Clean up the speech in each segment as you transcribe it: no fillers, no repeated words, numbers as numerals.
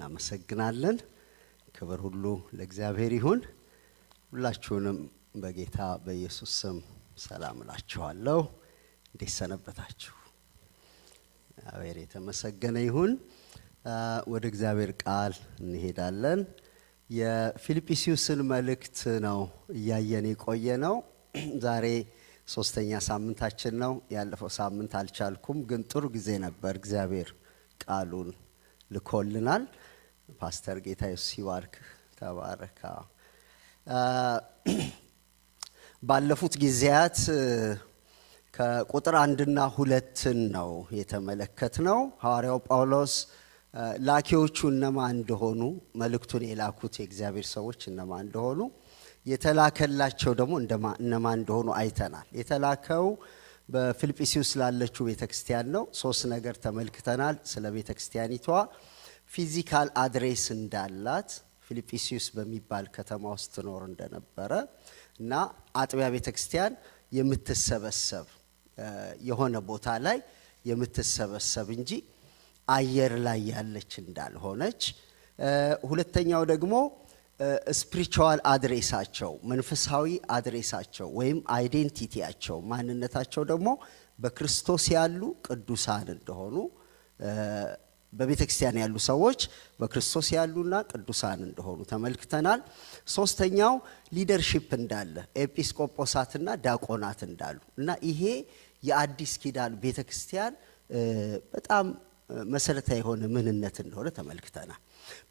እናመሰግናለን። ክብር ሁሉ ለእግዚአብሔር ይሁን። ሁላችሁንም በጌታ በኢየሱስ ስም ሰላም እላችኋለሁ። እንዴት ሰነበታችሁ? እግዚአብሔር የተመሰገነ ይሁን። ወደ እግዚአብሔር ቃል እንሄዳለን። የፊልጵስዩስን መልእክት ነው እያየን የቆየነው። ዛሬ ሶስተኛ ሳምንታችን ነው። ያለፈው ሳምንት አልቻልኩም፣ ግን ጥሩ ጊዜ ነበር። እግዚአብሔር ቃሉን ልኮልናል። ፓስተር ጌታ ይባርክ፣ ተባረካ። ባለፉት ጊዜያት ከቁጥር 1 እና 2 ነው የተመለከትነው። ሐዋርያው ጳውሎስ ላኪዎቹ እነማን እንደሆኑ፣ መልእክቱን የላኩት የእግዚአብሔር ሰዎች እነማን እንደሆኑ፣ የተላከላቸው ደግሞ እነማን እንደሆኑ አይተናል። የተላከው በፊልጵስዩስ ላለችው ቤተክርስቲያን ነው። 3 ነገር ተመልክተናል። ስለ ቤተክርስቲያኒቷ ፊዚካል አድሬስ እንዳላት፣ ፊልጵስዩስ በሚባል ከተማ ውስጥ ትኖር እንደነበረ እና አጥቢያ ቤተክርስቲያን የምትሰበሰብ የሆነ ቦታ ላይ የምትሰበሰብ እንጂ አየር ላይ ያለች እንዳልሆነች፣ ሁለተኛው ደግሞ ስፒሪቹዋል አድሬሳቸው፣ መንፈሳዊ አድሬሳቸው ወይም አይዴንቲቲያቸው፣ ማንነታቸው ደግሞ በክርስቶስ ያሉ ቅዱሳን እንደሆኑ፣ በቤተክርስቲያን ያሉ ሰዎች በክርስቶስ ያሉና ቅዱሳን እንደሆኑ ተመልክተናል። ሶስተኛው ሊደርሺፕ እንዳለ፣ ኤጲስቆጶሳትና ዲያቆናት እንዳሉ እና ይሄ የአዲስ ኪዳን ቤተክርስቲያን በጣም መሰረታዊ የሆነ ምንነት እንደሆነ ተመልክተናል።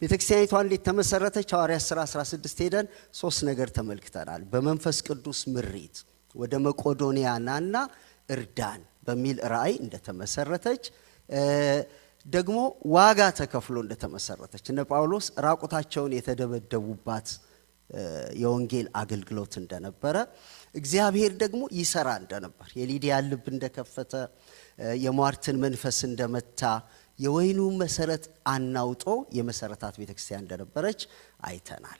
ቤተክርስቲያኒቷ እንዴት ተመሰረተች? ሐዋርያት ሥራ 16 ሄደን 3 ነገር ተመልክተናል። በመንፈስ ቅዱስ ምሪት ወደ መቄዶንያ ናና እርዳን በሚል ራእይ እንደተመሰረተች፣ ደግሞ ዋጋ ተከፍሎ እንደተመሰረተች፣ እነ ጳውሎስ ራቁታቸውን የተደበደቡባት የወንጌል አገልግሎት እንደነበረ፣ እግዚአብሔር ደግሞ ይሰራ እንደነበር፣ የሊዲያ ልብ እንደከፈተ፣ የሟርትን መንፈስ እንደመታ፣ የወይኑ መሰረት አናውጦ የመሰረታት ቤተክርስቲያን እንደነበረች አይተናል።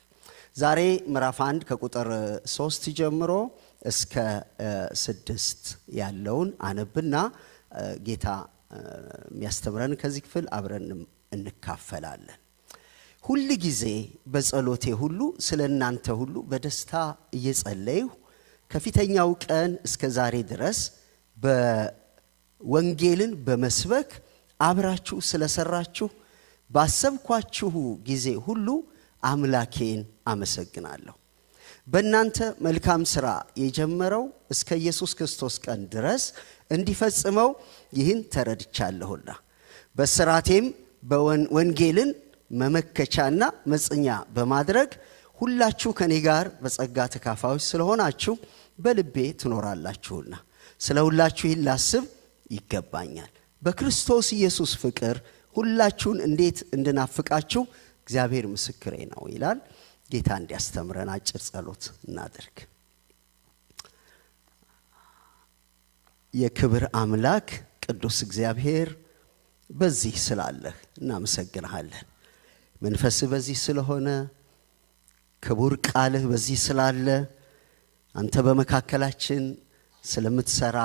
ዛሬ ምዕራፍ 1 ከቁጥር 3 ጀምሮ እስከ 6 ያለውን አነብና ጌታ የሚያስተምረን ከዚህ ክፍል አብረን እንካፈላለን። ሁል ጊዜ በጸሎቴ ሁሉ ስለ እናንተ ሁሉ በደስታ እየጸለይሁ ከፊተኛው ቀን እስከ ዛሬ ድረስ በወንጌልን በመስበክ አብራችሁ ስለሰራችሁ ባሰብኳችሁ ጊዜ ሁሉ አምላኬን አመሰግናለሁ። በእናንተ መልካም ሥራ የጀመረው እስከ ኢየሱስ ክርስቶስ ቀን ድረስ እንዲፈጽመው ይህን ተረድቻለሁና፣ በስራቴም ወንጌልን መመከቻና መጽኛ በማድረግ ሁላችሁ ከኔ ጋር በጸጋ ተካፋዮች ስለሆናችሁ በልቤ ትኖራላችሁና ስለ ሁላችሁ ይህን ላስብ ይገባኛል። በክርስቶስ ኢየሱስ ፍቅር ሁላችሁን እንዴት እንድናፍቃችሁ እግዚአብሔር ምስክሬ ነው ይላል። ጌታ እንዲያስተምረን አጭር ጸሎት እናድርግ። የክብር አምላክ ቅዱስ እግዚአብሔር በዚህ ስላለህ እናመሰግንሃለን። መንፈስህ በዚህ ስለሆነ፣ ክቡር ቃልህ በዚህ ስላለ፣ አንተ በመካከላችን ስለምትሰራ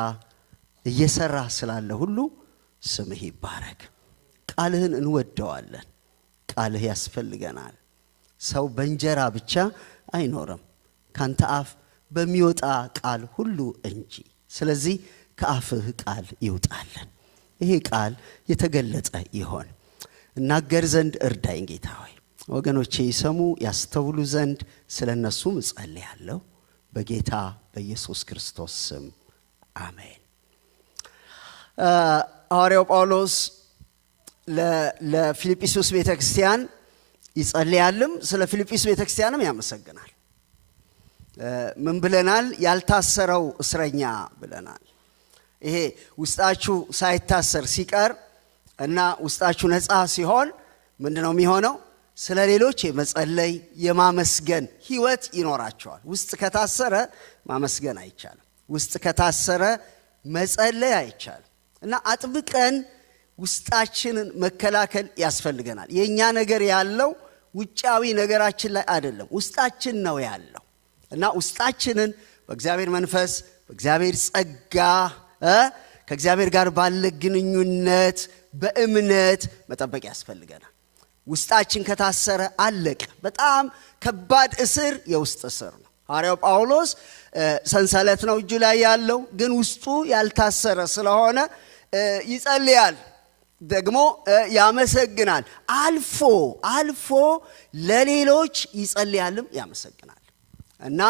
እየሰራ ስላለ ሁሉ ስምህ ይባረክ። ቃልህን እንወደዋለን። ቃልህ ያስፈልገናል። ሰው በእንጀራ ብቻ አይኖርም፣ ካንተ አፍ በሚወጣ ቃል ሁሉ እንጂ። ስለዚህ ከአፍህ ቃል ይውጣልን። ይሄ ቃል የተገለጠ ይሆን። እናገር ዘንድ እርዳኝ ጌታ ሆይ። ወገኖቼ ይሰሙ ያስተውሉ ዘንድ ስለነሱም እጸልያለሁ። በጌታ በኢየሱስ ክርስቶስ ስም አሜን። ሐዋርያው ጳውሎስ ለፊልጵስዩስ ቤተክርስቲያን ይጸልያልም፣ ስለ ፊልጵስዩስ ቤተክርስቲያንም ያመሰግናል። ምን ብለናል? ያልታሰረው እስረኛ ብለናል። ይሄ ውስጣችሁ ሳይታሰር ሲቀር እና ውስጣችሁ ነፃ ሲሆን ምንድነው የሚሆነው? ስለ ሌሎች የመጸለይ የማመስገን ህይወት ይኖራቸዋል። ውስጥ ከታሰረ ማመስገን አይቻልም። ውስጥ ከታሰረ መጸለይ አይቻልም። እና አጥብቀን ውስጣችንን መከላከል ያስፈልገናል። የኛ ነገር ያለው ውጫዊ ነገራችን ላይ አይደለም፣ ውስጣችን ነው ያለው። እና ውስጣችንን በእግዚአብሔር መንፈስ በእግዚአብሔር ጸጋ ከእግዚአብሔር ጋር ባለ ግንኙነት በእምነት መጠበቅ ያስፈልገናል። ውስጣችን ከታሰረ አለቀ። በጣም ከባድ እስር የውስጥ እስር ነው። ሐዋርያው ጳውሎስ ሰንሰለት ነው እጁ ላይ ያለው፣ ግን ውስጡ ያልታሰረ ስለሆነ ይጸልያል፣ ደግሞ ያመሰግናል። አልፎ ለሌሎች ይጸልያልም ያመሰግናል። እና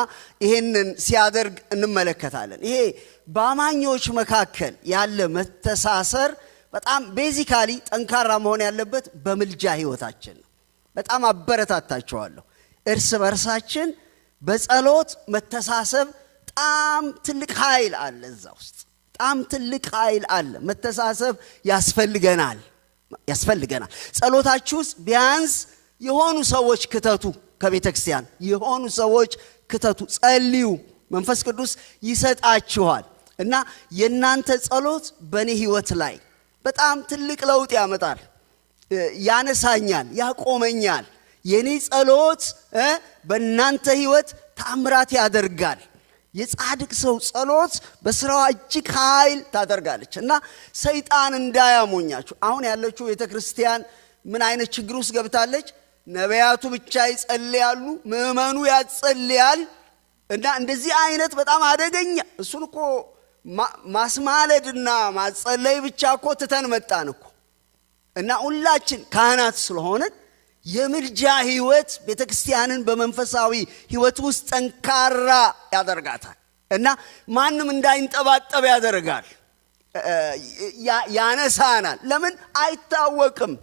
ይሄንን ሲያደርግ እንመለከታለን። ይሄ በአማኞች መካከል ያለ መተሳሰር በጣም ቤዚካሊ ጠንካራ መሆን ያለበት በምልጃ ህይወታችን ነው። በጣም አበረታታቸዋለሁ። እርስ በርሳችን በጸሎት መተሳሰብ በጣም ትልቅ ኃይል አለ እዛ ውስጥ። በጣም ትልቅ ኃይል አለ። መተሳሰብ ያስፈልገናል። ጸሎታችሁ ውስጥ ቢያንስ የሆኑ ሰዎች ክተቱ፣ ከቤተ ክርስቲያን የሆኑ ሰዎች ክተቱ፣ ጸልዩ፣ መንፈስ ቅዱስ ይሰጣችኋል። እና የናንተ ጸሎት በኔ ህይወት ላይ በጣም ትልቅ ለውጥ ያመጣል፣ ያነሳኛል፣ ያቆመኛል። የኔ ጸሎት በእናንተ ህይወት ተአምራት ያደርጋል። የጻድቅ ሰው ጸሎት በስራው እጅግ ኃይል ታደርጋለች። እና ሰይጣን እንዳያሞኛችሁ። አሁን ያለችው ቤተክርስቲያን ምን አይነት ችግር ውስጥ ገብታለች? ነቢያቱ ብቻ ይጸልያሉ፣ ምእመኑ ያጸልያል። እና እንደዚህ አይነት በጣም አደገኛ፣ እሱን እኮ ማስማለድና ማጸለይ ብቻ እኮ ትተን መጣን እኮ። እና ሁላችን ካህናት ስለሆነ የምልጃ ህይወት ቤተክርስቲያንን በመንፈሳዊ ህይወት ውስጥ ጠንካራ ያደርጋታል። እና ማንም እንዳይንጠባጠብ ያደርጋል፣ ያነሳናል። ለምን አይታወቅም።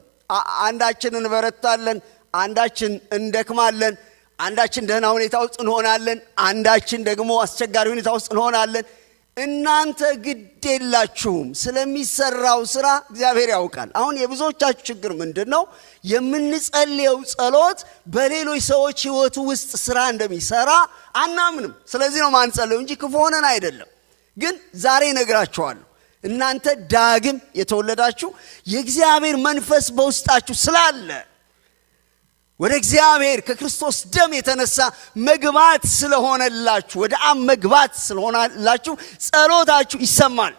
አንዳችን እንበረታለን፣ አንዳችን እንደክማለን፣ አንዳችን ደህና ሁኔታ ውስጥ እንሆናለን፣ አንዳችን ደግሞ አስቸጋሪ ሁኔታ ውስጥ እንሆናለን። እናንተ ግድ የላችሁም፣ ስለሚሰራው ስራ እግዚአብሔር ያውቃል። አሁን የብዙዎቻችሁ ችግር ምንድነው? የምንጸልየው ጸሎት በሌሎች ሰዎች ህይወት ውስጥ ስራ እንደሚሰራ አናምንም። ስለዚህ ነው ማንጸልየው እንጂ ክፉ ሆነን አይደለም። ግን ዛሬ ነግራችኋለሁ፣ እናንተ ዳግም የተወለዳችሁ የእግዚአብሔር መንፈስ በውስጣችሁ ስላለ ወደ እግዚአብሔር ከክርስቶስ ደም የተነሳ መግባት ስለሆነላችሁ፣ ወደ አብ መግባት ስለሆነላችሁ ጸሎታችሁ ይሰማል፣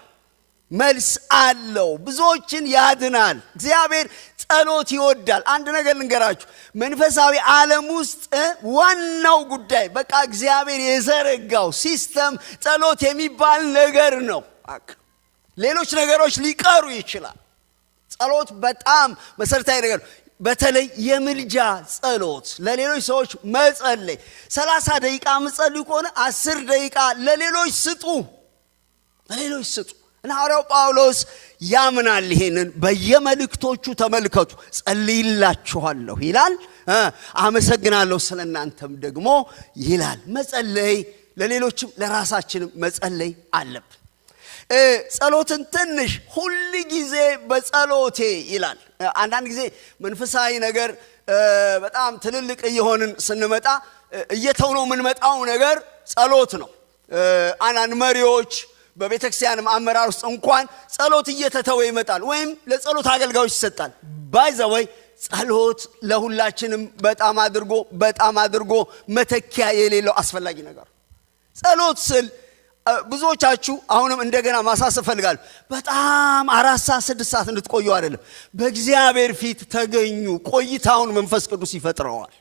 መልስ አለው፣ ብዙዎችን ያድናል። እግዚአብሔር ጸሎት ይወዳል። አንድ ነገር ልንገራችሁ፣ መንፈሳዊ ዓለም ውስጥ ዋናው ጉዳይ በቃ እግዚአብሔር የዘረጋው ሲስተም ጸሎት የሚባል ነገር ነው። ሌሎች ነገሮች ሊቀሩ ይችላል። ጸሎት በጣም መሰረታዊ ነገር ነው። በተለይ የምልጃ ጸሎት፣ ለሌሎች ሰዎች መጸለይ። 30 ደቂቃ መጸልዩ ከሆነ 10 ደቂቃ ለሌሎች ስጡ። እና ሐዋርያው ጳውሎስ ያምናል። ይሄንን በየመልእክቶቹ ተመልከቱ። ጸልይላችኋለሁ ይላል፣ አመሰግናለሁ ስለናንተም ደግሞ ይላል። መጸለይ ለሌሎችም ለራሳችንም መጸለይ አለብን። ጸሎትን ትንሽ ሁሉ ጊዜ በጸሎቴ ይላል። አንዳንድ ጊዜ መንፈሳዊ ነገር በጣም ትልልቅ እየሆንን ስንመጣ እየተውነው የምንመጣው ነገር ጸሎት ነው። አንዳንድ መሪዎች በቤተክርስቲያንም አመራር ውስጥ እንኳን ጸሎት እየተተወ ይመጣል፣ ወይም ለጸሎት አገልጋዮች ይሰጣል። ባይዘወይ ጸሎት ለሁላችንም በጣም አድርጎ መተኪያ የሌለው አስፈላጊ ነገር። ጸሎት ስል ብዙዎቻችሁ አሁንም እንደገና ማሳሰብ ፈልጋለሁ። በጣም 4 ሰዓት 6 ሰዓት እንድትቆዩ አይደለም። በእግዚአብሔር ፊት ተገኙ። ቆይታውን መንፈስ ቅዱስ ይፈጥረዋል።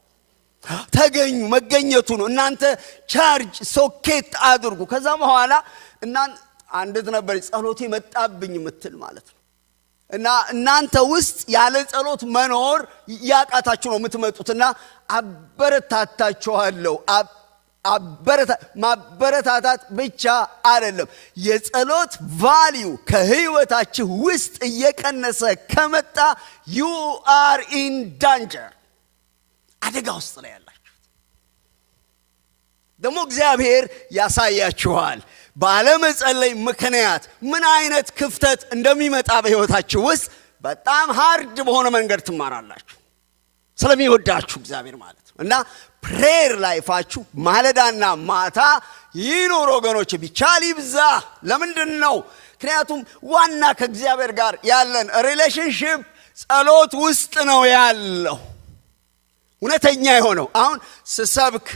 ተገኙ፣ መገኘቱ ነው። እናንተ ቻርጅ ሶኬት አድርጉ። ከዛ በኋላ አንዲት ነበር ጸሎቴ መጣብኝ ምትል ማለት ነው። እና እናንተ ውስጥ ያለ ጸሎት መኖር ያቃታችሁ ነው የምትመጡትና አበረታታችኋለሁ። ማበረታታት ብቻ አይደለም፣ የጸሎት ቫልዩ ከህይወታችሁ ውስጥ እየቀነሰ ከመጣ you are in danger፣ አደጋ ውስጥ ነው ያላችሁት። ደግሞ እግዚአብሔር ያሳያችኋል ባለመጸለይ ምክንያት ምን አይነት ክፍተት እንደሚመጣ በህይወታችሁ ውስጥ በጣም ሃርድ በሆነ መንገድ ትማራላችሁ፣ ስለሚወዳችሁ እግዚአብሔር ማለት ነው። እና ፕሬየር ላይፋችሁ ማለዳና ማታ ይኑር ወገኖች፣ ቢቻል ይብዛ። ለምንድን ነው? ምክንያቱም ዋና ከእግዚአብሔር ጋር ያለን ሪሌሽንሺፕ ጸሎት ውስጥ ነው ያለው። እውነተኛ የሆነው አሁን ስሰብክ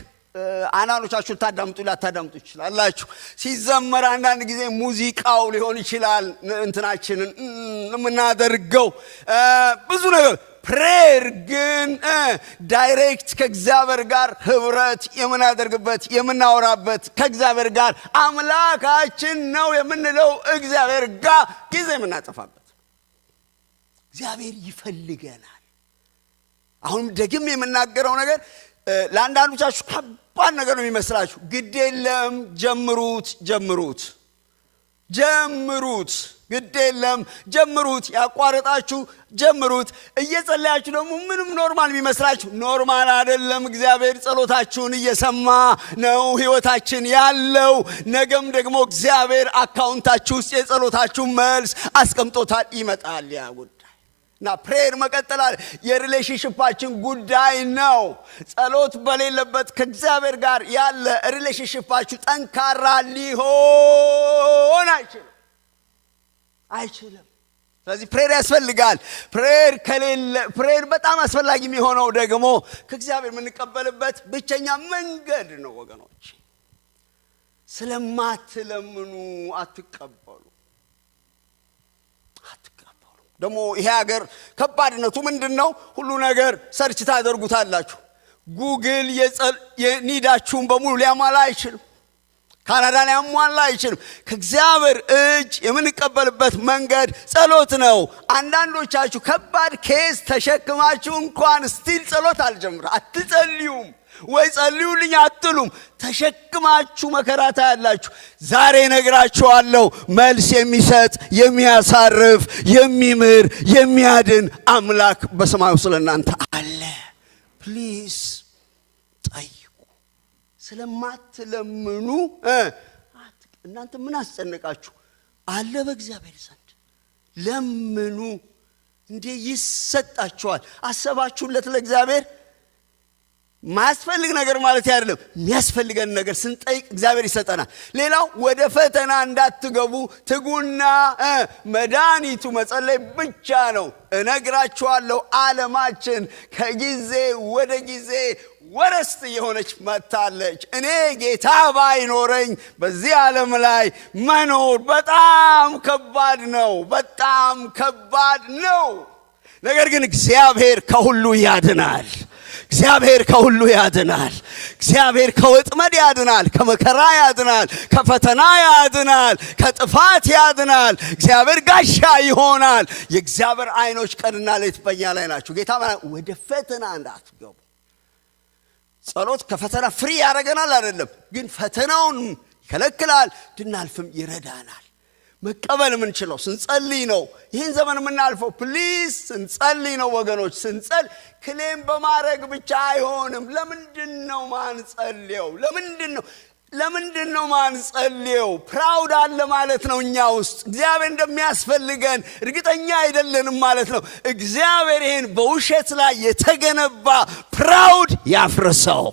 አናኖቻችሁ ታዳምጡ ላታዳምጡ ይችላልላችሁ ሲዘመር አንዳንድ ጊዜ ሙዚቃው ሊሆን ይችላል እንትናችንን የምናደርገው ብዙ ነገር ፕሬየር ግን ዳይሬክት ከእግዚአብሔር ጋር ህብረት የምናደርግበት የምናወራበት ከእግዚአብሔር ጋር አምላካችን ነው የምንለው እግዚአብሔር ጋር ጊዜ የምናጠፋበት እግዚአብሔር ይፈልገናል። አሁን ደግም የምናገረው ነገር ለአንዳንዶቻችሁ ከባድ ነገር ነው የሚመስላችሁ ግድ የለም ጀምሩት ግድ የለም ጀምሩት ያቋረጣችሁ ጀምሩት እየጸለያችሁ ደግሞ ምንም ኖርማል የሚመስላችሁ ኖርማል አይደለም እግዚአብሔር ጸሎታችሁን እየሰማ ነው ህይወታችን ያለው ነገም ደግሞ እግዚአብሔር አካውንታችሁ ውስጥ የጸሎታችሁ መልስ አስቀምጦታል ይመጣል ያ ጉዳይ እና ፕሬየር መቀጠል የሪሌሽንሺፓችን ጉዳይ ነው ጸሎት በሌለበት ከእግዚአብሔር ጋር ያለ ሪሌሽንሺፓችሁ ጠንካራ ሊሆን አይችልም ስለዚህ ፕሬየር ያስፈልጋል ፕሬየር በጣም አስፈላጊ የሚሆነው ደግሞ ከእግዚአብሔር የምንቀበልበት ብቸኛ መንገድ ነው ወገኖች ስለማትለምኑ አትቀበሉ ደግሞ ይሄ ሀገር ከባድነቱ ምንድነው ሁሉ ነገር ሰርች ታደርጉታላችሁ ጉግል የኒዳችሁን በሙሉ ሊያሟላ አይችልም ካናዳ ሊያሟላ አይችልም ከእግዚአብሔር እጅ የምንቀበልበት መንገድ ጸሎት ነው አንዳንዶቻችሁ ከባድ ኬስ ተሸክማችሁ እንኳን ስቲል ጸሎት አትጸልዩም ወይ ጸልዩልኝ አትሉም ተሸክማችሁ መከራታ ያላችሁ ዛሬ ነግራችኋለሁ መልስ የሚሰጥ የሚያሳርፍ የሚምር የሚያድን አምላክ በሰማዩ ስለናንተ አለ ፕሊዝ ጠይቁ ስለማትለምኑ እናንተ ምን አስጨነቃችሁ አለ በእግዚአብሔር ዘንድ ለምኑ እንዴ ይሰጣችኋል አሰባችሁለት ለእግዚአብሔር ማስፈልግ ነገር ማለት አይደለም የሚያስፈልገን ነገር ስንጠይቅ እግዚአብሔር ይሰጠናል ሌላው ወደ ፈተና እንዳትገቡ ትጉና መድኃኒቱ መጸለይ ብቻ ነው እነግራችኋለሁ ዓለማችን ከጊዜ ወደ ጊዜ ወረስት የሆነች መጣለች እኔ ጌታ ባይኖረኝ በዚህ ዓለም ላይ መኖር በጣም ከባድ ነው ነገር ግን እግዚአብሔር ከሁሉ ያድናል እግዚአብሔር ከሁሉ ያድናል እግዚአብሔር ከወጥመድ ያድናል ከመከራ ያድናል ከፈተና ያድናል ከጥፋት ያድናል እግዚአብሔር ጋሻ ይሆናል የእግዚአብሔር አይኖች ቀንና ሌት በእኛ ላይ ናቸው ጌታ ወደ ፈተና እንዳትገቡ ጸሎት ከፈተና ፍሪ ያደርገናል አይደለም ግን ፈተናውን ይከለክላል ድናልፍም ይረዳናል መቀበል ምንችለው ስንጸልይ ነው ይህን ዘመን የምናልፈው ፕሊዝ ስንጸልይ ነው ወገኖች ስንጸል ክሌም በማድረግ ብቻ አይሆንም ለምንድነው ማንጸልየው ፕራውድ አለ ማለት ነው እኛ ውስጥ እግዚአብሔር እንደሚያስፈልገን እርግጠኛ አይደለንም ማለት ነው እግዚአብሔር ይሄን በውሸት ላይ የተገነባ ፕራውድ ያፍርሰው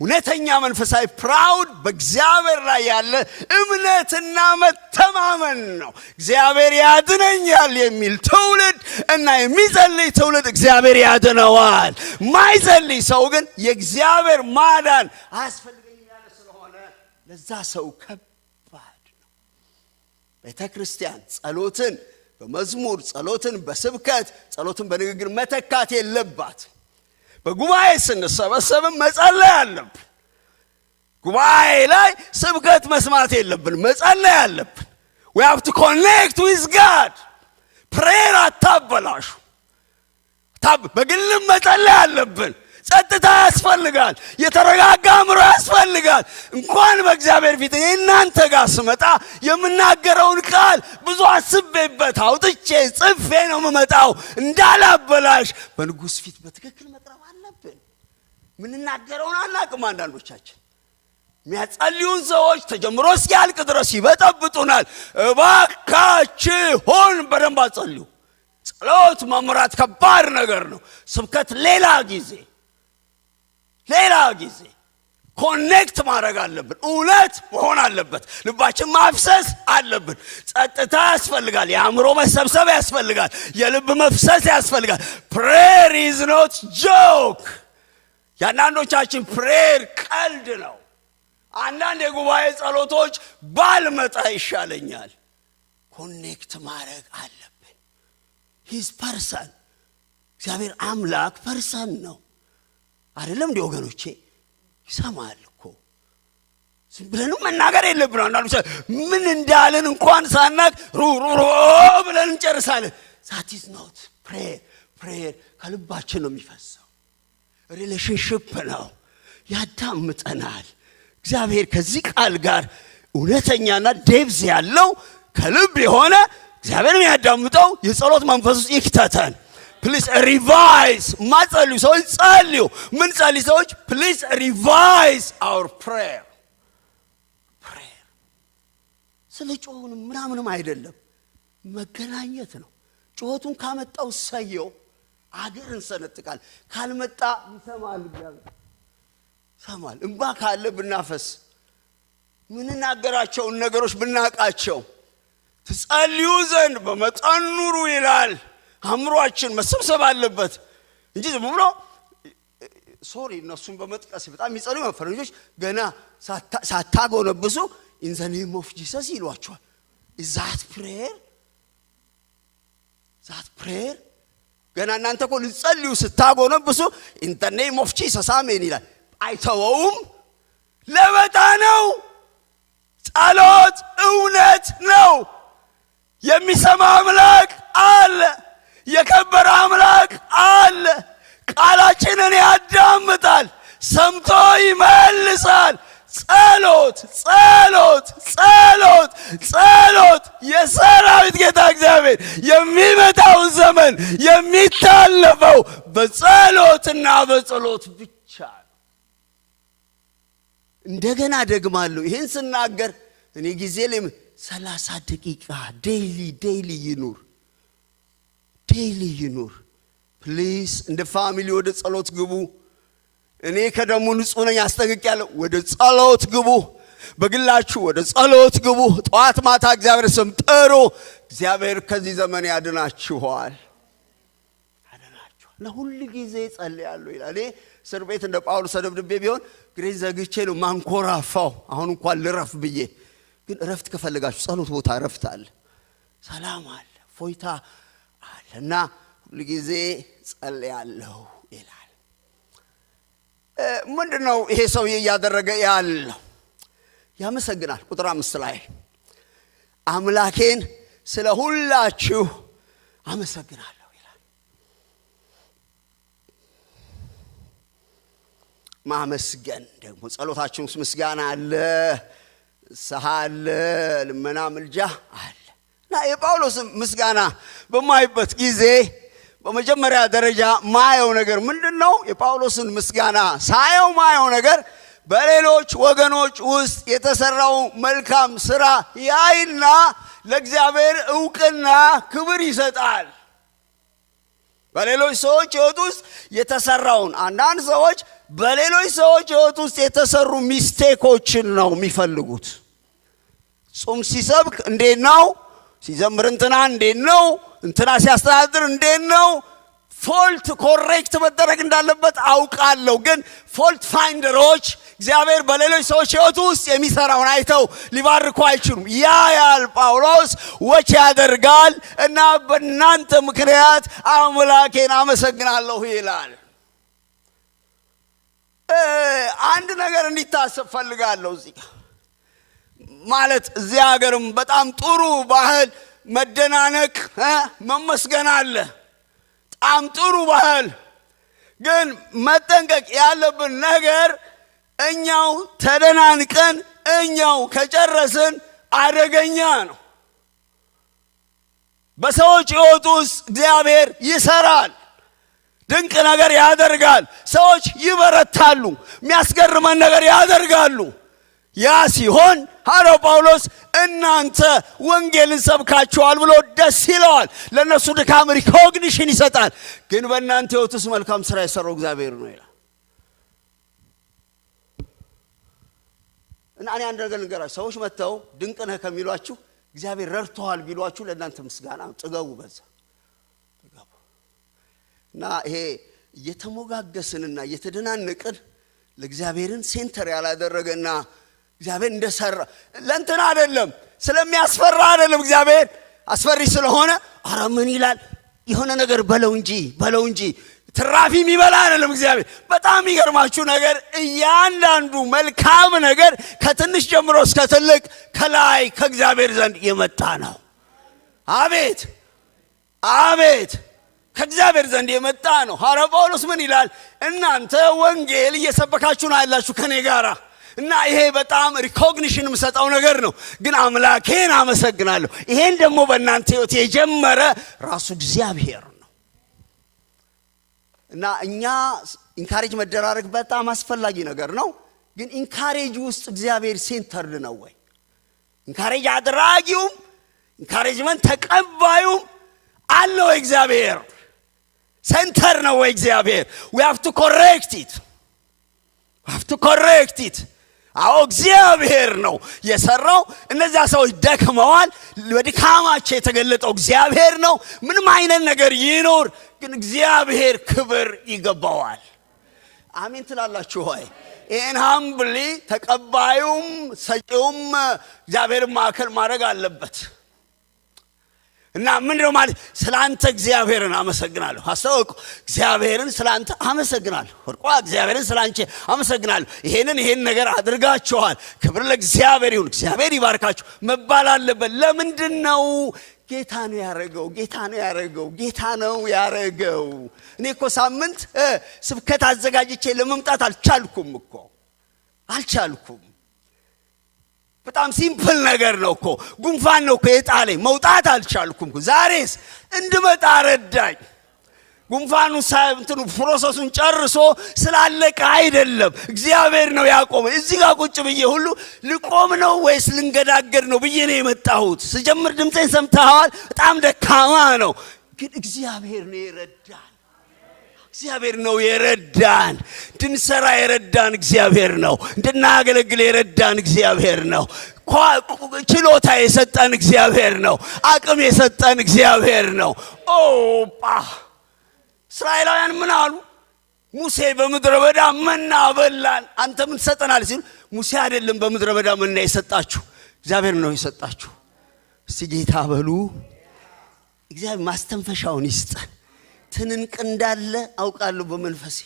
እውነተኛ መንፈሳዊ ፕራውድ በእግዚአብሔር ላይ ያለ እምነትና መተማመን ነው እግዚአብሔር ያድነኛል የሚል ትውልድ እና የሚጸልይ ትውልድ እግዚአብሔር ያድነዋል ማይጸልይ ሰው ግን የእግዚአብሔር ማዳን አያስፈልገኝም ያለ ስለሆነ ለዛ ሰው ከባድ ነው ቤተክርስቲያን ጸሎትን በመዝሙር ጸሎትን በስብከት ጸሎትን በንግግር መተካት የለባት በጉባኤ ስንሰበሰብም መጸለይ አለብን ጉባኤ ላይ ስብከት መስማት የለብን መጸለይ አለብን we have to connect with God prayer አታበላሹ በግልም መጸለይ አለብን ጸጥታ ያስፈልጋል የተረጋጋ አእምሮ ያስፈልጋል እንኳን በእግዚአብሔር ፊት እናንተ ጋር ስመጣ የምናገረውን ቃል ብዙ አስቤበት አውጥቼ ጽፌ ነው የምመጣው እንዳላበላሽ በንጉስ ፊት በትክክል መቅረብ አለብን ምንናገረውን አናቅም አንዳንዶቻችን የሚያጸልዩን ሰዎች ተጀምሮ እስኪያልቅ ድረስ ይበጠብጡናል እባካችሁን በደንብ አጸልዩ ጸሎት መምራት ከባድ ነገር ነው ስብከት ሌላ ጊዜ ኮኔክት ማድረግ አለብን እውነት መሆን አለበት ልባችን ማፍሰስ አለብን ጸጥታ ያስፈልጋል የአእምሮ መሰብሰብ ያስፈልጋል የልብ መፍሰስ ያስፈልጋል prayer is not joke ያንዳንዶቻችን ፕሬየር ቀልድ ነው። አንዳንድ የጉባኤ ጸሎቶች ባልመጣ ይሻለኛል። ኮኔክት ማድረግ አለብን። ሂዝ ፐርሰን። እግዚአብሔር አምላክ ፐርሰን ነው አይደለም እንዴ ወገኖቼ? ይሰማል እኮ። ዝም ብለን መናገር የለብንም። አንዳንዱ ምን እንዳለን እንኳን ሳናቅ ሩሩሩ ብለን እንጨርሳለን። that is not prayer ከልባችን ነው የሚፈሰው። ሪሌሽንሺፕ ነው። ያዳምጠናል እግዚአብሔር ከዚህ ቃል ጋር እውነተኛና ዴፕዝ ያለው ከልብ የሆነ እግዚአብሔር የሚያዳምጠው የጸሎት መንፈስ ውስጥ ይክተተን። ፕሊዝ ሪቫይዝ። ማጸልዩ ሰዎች ጸልዩ። ምን ጸልዩ ሰዎች ፕሊዝ ሪቫይዝ our prayer። ስለ ጮሁን ምናምንም አይደለም፣ መገናኘት ነው። ጮቱን ካመጣው ሰየው አገር እንሰነጥቃል። ካልመጣ ይሰማል እግዚአብሔር ይሰማል። እንባ ካለ ብናፈስ ምንናገራቸው ነገሮች ብናቃቸው ትጸልዩ ዘንድ በመጠን ኑሩ ይላል። አእምሮአችን መሰብሰብ አለበት እንጂ ዝም ብሎ ሶሪ እነሱን በመጥቀስ በጣም የሚጸልዩ ፈረንጆች ገና ሳታጎነብሱ in the name of Jesus ይሏቸዋል። is that prayer? ገና እናንተ እኮ ልጸልዩ ስታጎነብሱ in the name of Jesus አሜን ይላል። አይተወውም። ለበጣ ነው። ጸሎት እውነት ነው። የሚሰማ አምላክ አለ። የከበረ አምላክ አለ። ቃላችንን ያዳምጣል፣ ሰምቶ ይመልሳል። ጸሎት ጸሎት ጸሎት ጸሎት የሰራዊት ጌታ እግዚአብሔር የሚመጣው ዘመን የሚታለፈው በጸሎትና በጸሎት ብቻ። እንደገና ደግማለሁ ይሄን ስናገር እኔ ጊዜ ላይ 30 ደቂቃ ዴይሊ ይኑር። ፕሊዝ እንደ ፋሚሊ ወደ ጸሎት ግቡ። እኔ ከደሙ ንጹህ ነኝ አስጠንቅቄያለሁ። ወደ ጸሎት ግቡ። በግላችሁ ወደ ጸሎት ግቡ። ጠዋት ማታ እግዚአብሔር ስም ጥሩ። እግዚአብሔር ከዚህ ዘመን ያድናችኋል። ለሁሉ ጊዜ ጸልያለሁ ይላል። እኔ እስር ቤት እንደ ጳውሎስ ደብድቤ ቢሆን ግሬን ዘግቼ ነው ማንኮራፋው። አሁን እንኳን ልረፍ ብዬ። ግን እረፍት ከፈለጋችሁ ጸሎት ቦታ እረፍት አለ፣ ሰላም አለ፣ ፎይታ አለ እና ሁሉ ጊዜ ጸልያለሁ ይላል። ምንድነው ይሄ ሰውዬ ያደረገ ያለው? ያመሰግናል። ቁጥር 5 ላይ አምላኬን ስለ ሁላችሁ አመሰግናለሁ ይላል። ማመስገን ደግሞ ጸሎታችን ውስጥ ምስጋና አለ፣ ሰሃለ፣ ልመና፣ ምልጃ አለ እና የጳውሎስ ምስጋና በማይበት ጊዜ በመጀመሪያ ደረጃ ማየው ነገር ምንድነው? የጳውሎስን ምስጋና ሳየው ማየው ነገር በሌሎች ወገኖች ውስጥ የተሰራው መልካም ስራ ያይና ለእግዚአብሔር ዕውቅና ክብር ይሰጣል። በሌሎች ሰዎች ሕይወት ውስጥ የተሰራውን አንዳንድ ሰዎች በሌሎች ሰዎች ሕይወት ውስጥ የተሰሩ ሚስቴኮችን ነው የሚፈልጉት። ጾም ሲሰብክ እንዴት ነው? ሲዘምር እንትና እንዴት ነው? እንትና ሲያስተዳድር እንዴት ነው? ፎልት ኮሬክት መደረግ እንዳለበት አውቃለሁ። ግን ፎልት ፋይንደሮች እግዚአብሔር በሌሎች ሰዎች ሕይወት ውስጥ የሚሰራውን አይተው ሊባርኩ አይችሉም። ያያል ጳውሎስ ወች ያደርጋል እና በእናንተ ምክንያት አምላኬን አመሰግናለሁ ይላል። አንድ ነገር እንዲታሰብ ፈልጋለሁ እዚህ ማለት እዚህ ሀገርም በጣም ጥሩ ባህል መደናነቅ መመስገን አለ። በጣም ጥሩ ባህል ግን መጠንቀቅ ያለብን ነገር እኛው ተደናንቀን እኛው ከጨረስን አደገኛ ነው። በሰዎች ሕይወት ውስጥ እግዚአብሔር ይሰራል፣ ድንቅ ነገር ያደርጋል። ሰዎች ይበረታሉ፣ የሚያስገርመን ነገር ያደርጋሉ። ያ ሲሆን ሐዋርያው ጳውሎስ እናንተ ወንጌልን ሰብካችኋል ብሎ ደስ ይለዋል። ለነሱ ድካም ሪኮግኒሽን ይሰጣል። ግን በእናንተ ሕይወት ውስጥ መልካም ስራ የሰራው እግዚአብሔር ነው ይላል። እና እኔ አንድ ነገር ልንገራችሁ፣ ሰዎች መጥተው ድንቅ ነህ ከሚሏችሁ እግዚአብሔር ረድቶሃል ቢሏችሁ ለእናንተ ምስጋና ጥገቡ፣ በዛ ጥገቡ። እና ይሄ እየተሞጋገስንና እየተደናነቅን ለእግዚአብሔርን ሴንተር ያላደረገና እግዚአብሔር እንደሰራ ለእንትን አይደለም ስለሚያስፈራ አይደለም እግዚአብሔር አስፈሪ ስለሆነ ኧረ ምን ይላል የሆነ ነገር በለው እንጂ ትራፊ የሚበላ አይደለም እግዚአብሔር። በጣም የሚገርማችሁ ነገር እያንዳንዱ መልካም ነገር ከትንሽ ጀምሮ እስከ ትልቅ ከላይ ከእግዚአብሔር ዘንድ የመጣ ነው። አቤት አቤት ከእግዚአብሔር ዘንድ የመጣ ነው። ሐዋርያው ጳውሎስ ምን ይላል? እናንተ ወንጌል እየሰበካችሁ ነው ያላችሁ ከኔ ጋራ እና ይሄ በጣም ሪኮግኒሽን የምሰጠው ነገር ነው። ግን አምላኬን አመሰግናለሁ። ይሄን ደግሞ በእናንተ ሕይወት የጀመረ ራሱ እግዚአብሔር ነው። እና እኛ ኢንካሬጅ መደራረግ በጣም አስፈላጊ ነገር ነው። ግን ኢንካሬጅ ውስጥ እግዚአብሔር ሴንተርድ ነው ወይ? ኢንካሬጅ አድራጊውም ኢንካሬጅመንት ተቀባዩም አለ ወይ? እግዚአብሔር ሴንተር ነው ወይ እግዚአብሔር? we have to correct it አዎ እግዚአብሔር ነው የሰራው። እነዚያ ሰዎች ደክመዋል። በድካማቸው የተገለጠው እግዚአብሔር ነው። ምንም አይነት ነገር ይኖር ግን እግዚአብሔር ክብር ይገባዋል። አሜን ትላላችሁ ሆይ? ይህን ሃምብሊ ተቀባዩም ሰጪውም እግዚአብሔር ማዕከል ማድረግ አለበት። እና ምንድነው ማለት? ስላንተ እግዚአብሔርን አመሰግናለሁ። አስተውቁ እግዚአብሔርን ስላንተ አመሰግናለሁ። ወርቋ እግዚአብሔርን ስላንቺ አመሰግናለሁ። ይሄን ነገር አድርጋችኋል። ክብር ለእግዚአብሔር ይሁን። እግዚአብሔር ይባርካችሁ መባል አለበት። ለምንድነው? ጌታ ነው ያረገው። እኔ እኮ ሳምንት ስብከት አዘጋጅቼ ለመምጣት አልቻልኩም። በጣም ሲምፕል ነገር ነው እኮ። ጉንፋን ነው እኮ የጣለኝ። መውጣት አልቻልኩም። ዛሬስ እንድመጣ ረዳኝ። ጉንፋኑ እንትኑ ፕሮሰሱን ጨርሶ ስላለቀ አይደለም እግዚአብሔር ነው ያቆመ። እዚህ ጋር ቁጭ ብዬ ሁሉ ልቆም ነው ወይስ ልንገዳገድ ነው ብዬ ነው የመጣሁት። ስጀምር ድምጼን ሰምተዋል። በጣም ደካማ ነው፣ ግን እግዚአብሔር ነው የረዳን። እንድንሰራ የረዳን እግዚአብሔር ነው። እንድናገለግል የረዳን እግዚአብሔር ነው። ችሎታ የሰጠን እግዚአብሔር ነው። አቅም የሰጠን እግዚአብሔር ነው። እስራኤላውያን ምን አሉ? ሙሴ በምድረ በዳ መና በላን፣ አንተ ምን ትሰጠናለህ ሲሉ፣ ሙሴ አይደለም በምድረ በዳ መና የሰጣችሁ እግዚአብሔር ነው የሰጣችሁ። እስቲ ጌታ በሉ። እግዚአብሔር ማስተንፈሻውን ይስጠን። ትንንቅ እንዳለ አውቃለሁ በመንፈሴ።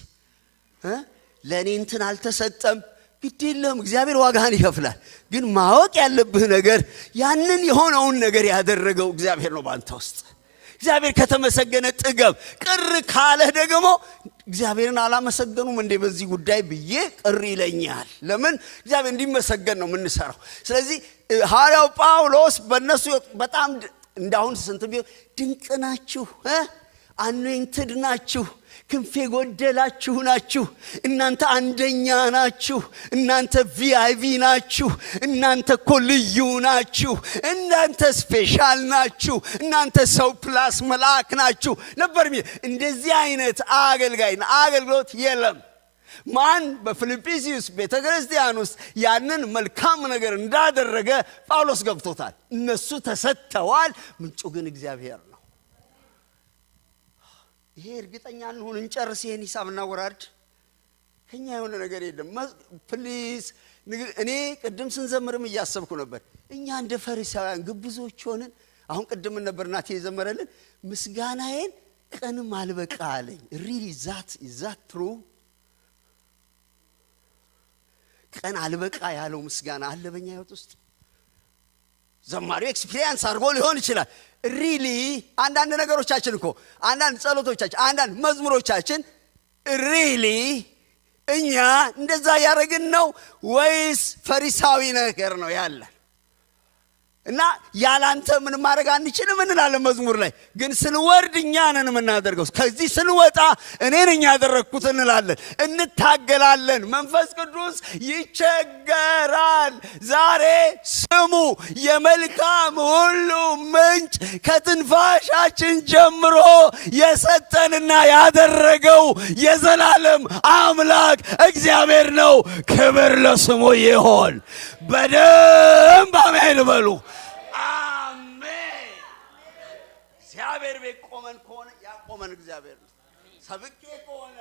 ለእኔ እንትን አልተሰጠም፣ ግድ የለም እግዚአብሔር ዋጋህን ይከፍላል። ግን ማወቅ ያለብህ ነገር ያንን የሆነውን ነገር ያደረገው እግዚአብሔር ነው ባንተ ውስጥ። እግዚአብሔር ከተመሰገነ ጥገብ። ቅር ካለህ ደግሞ እግዚአብሔርን አላመሰገኑም እንዴ በዚህ ጉዳይ ብዬ ቅር ይለኛል። ለምን? እግዚአብሔር እንዲመሰገን ነው የምንሰራው። ስለዚህ ሐዋርያው ጳውሎስ በእነሱ በጣም እንዳሁን ስንት ቢሆን ድንቅ ናችሁ፣ አኖይንትድ ናችሁ፣ ክንፍ የጎደላችሁ ናችሁ፣ እናንተ አንደኛ ናችሁ፣ እናንተ ቪአይቪ ናችሁ፣ እናንተ እኮ ልዩ ናችሁ፣ እናንተ ስፔሻል ናችሁ፣ እናንተ ሰው ፕላስ መልአክ ናችሁ ነበር። እንደዚህ አይነት አገልግሎት የለም። ማን በፊልጵስዩስ ቤተክርስቲያን ውስጥ ያንን መልካም ነገር እንዳደረገ ጳውሎስ ገብቶታል። እነሱ ተሰጥተዋል፣ ምንጩ ግን እግዚአብሔር ነው። ይሄ እርግጠኛ እንሁን። እንጨርስ ይሄን ሂሳብና ወራድ። ከኛ የሆነ ነገር የለም። ፕሊዝ እኔ ቅድም ስንዘምርም እያሰብኩ ነበር። እኛ እንደ ፈሪሳውያን ግብዞች ሆነን አሁን ቅድም ነበር ናቴ የዘመረልን ምስጋናዬን ቀንም አልበቃ አለኝ። ሪሊ ዛት ትሩ ቀን አልበቃ ያለው ምስጋና አለ በእኛ ህይወት ውስጥ። ዘማሪው ኤክስፒሪየንስ አድርጎ ሊሆን ይችላል። ሪሊ አንዳንድ ነገሮቻችን እኮ አንዳንድ ጸሎቶቻችን አንዳንድ መዝሙሮቻችን ሪሊ እኛ እንደዛ ያረግን ነው ወይስ ፈሪሳዊ ነገር ነው ያለ? እና ያላንተ ምን ማድረግ አንችልም እንላለን መዝሙር ላይ። ግን ስንወርድ እኛ ነን የምናደርገው። ከዚህ ስንወጣ እኔ ነኝ ያደረኩት እንላለን፣ እንታገላለን። መንፈስ ቅዱስ ይቸገራል። ዛሬ ስሙ የመልካም ሁሉ ምንጭ ከትንፋሻችን ጀምሮ የሰጠንና ያደረገው የዘላለም አምላክ እግዚአብሔር ነው። ክብር ለስሙ ይሁን። በደንብ አሜን በሉ። እግዚአብሔር ቤት ቆመን ከሆነ ያቆመን እግዚአብሔር ነው። ሰብኬ ከሆነ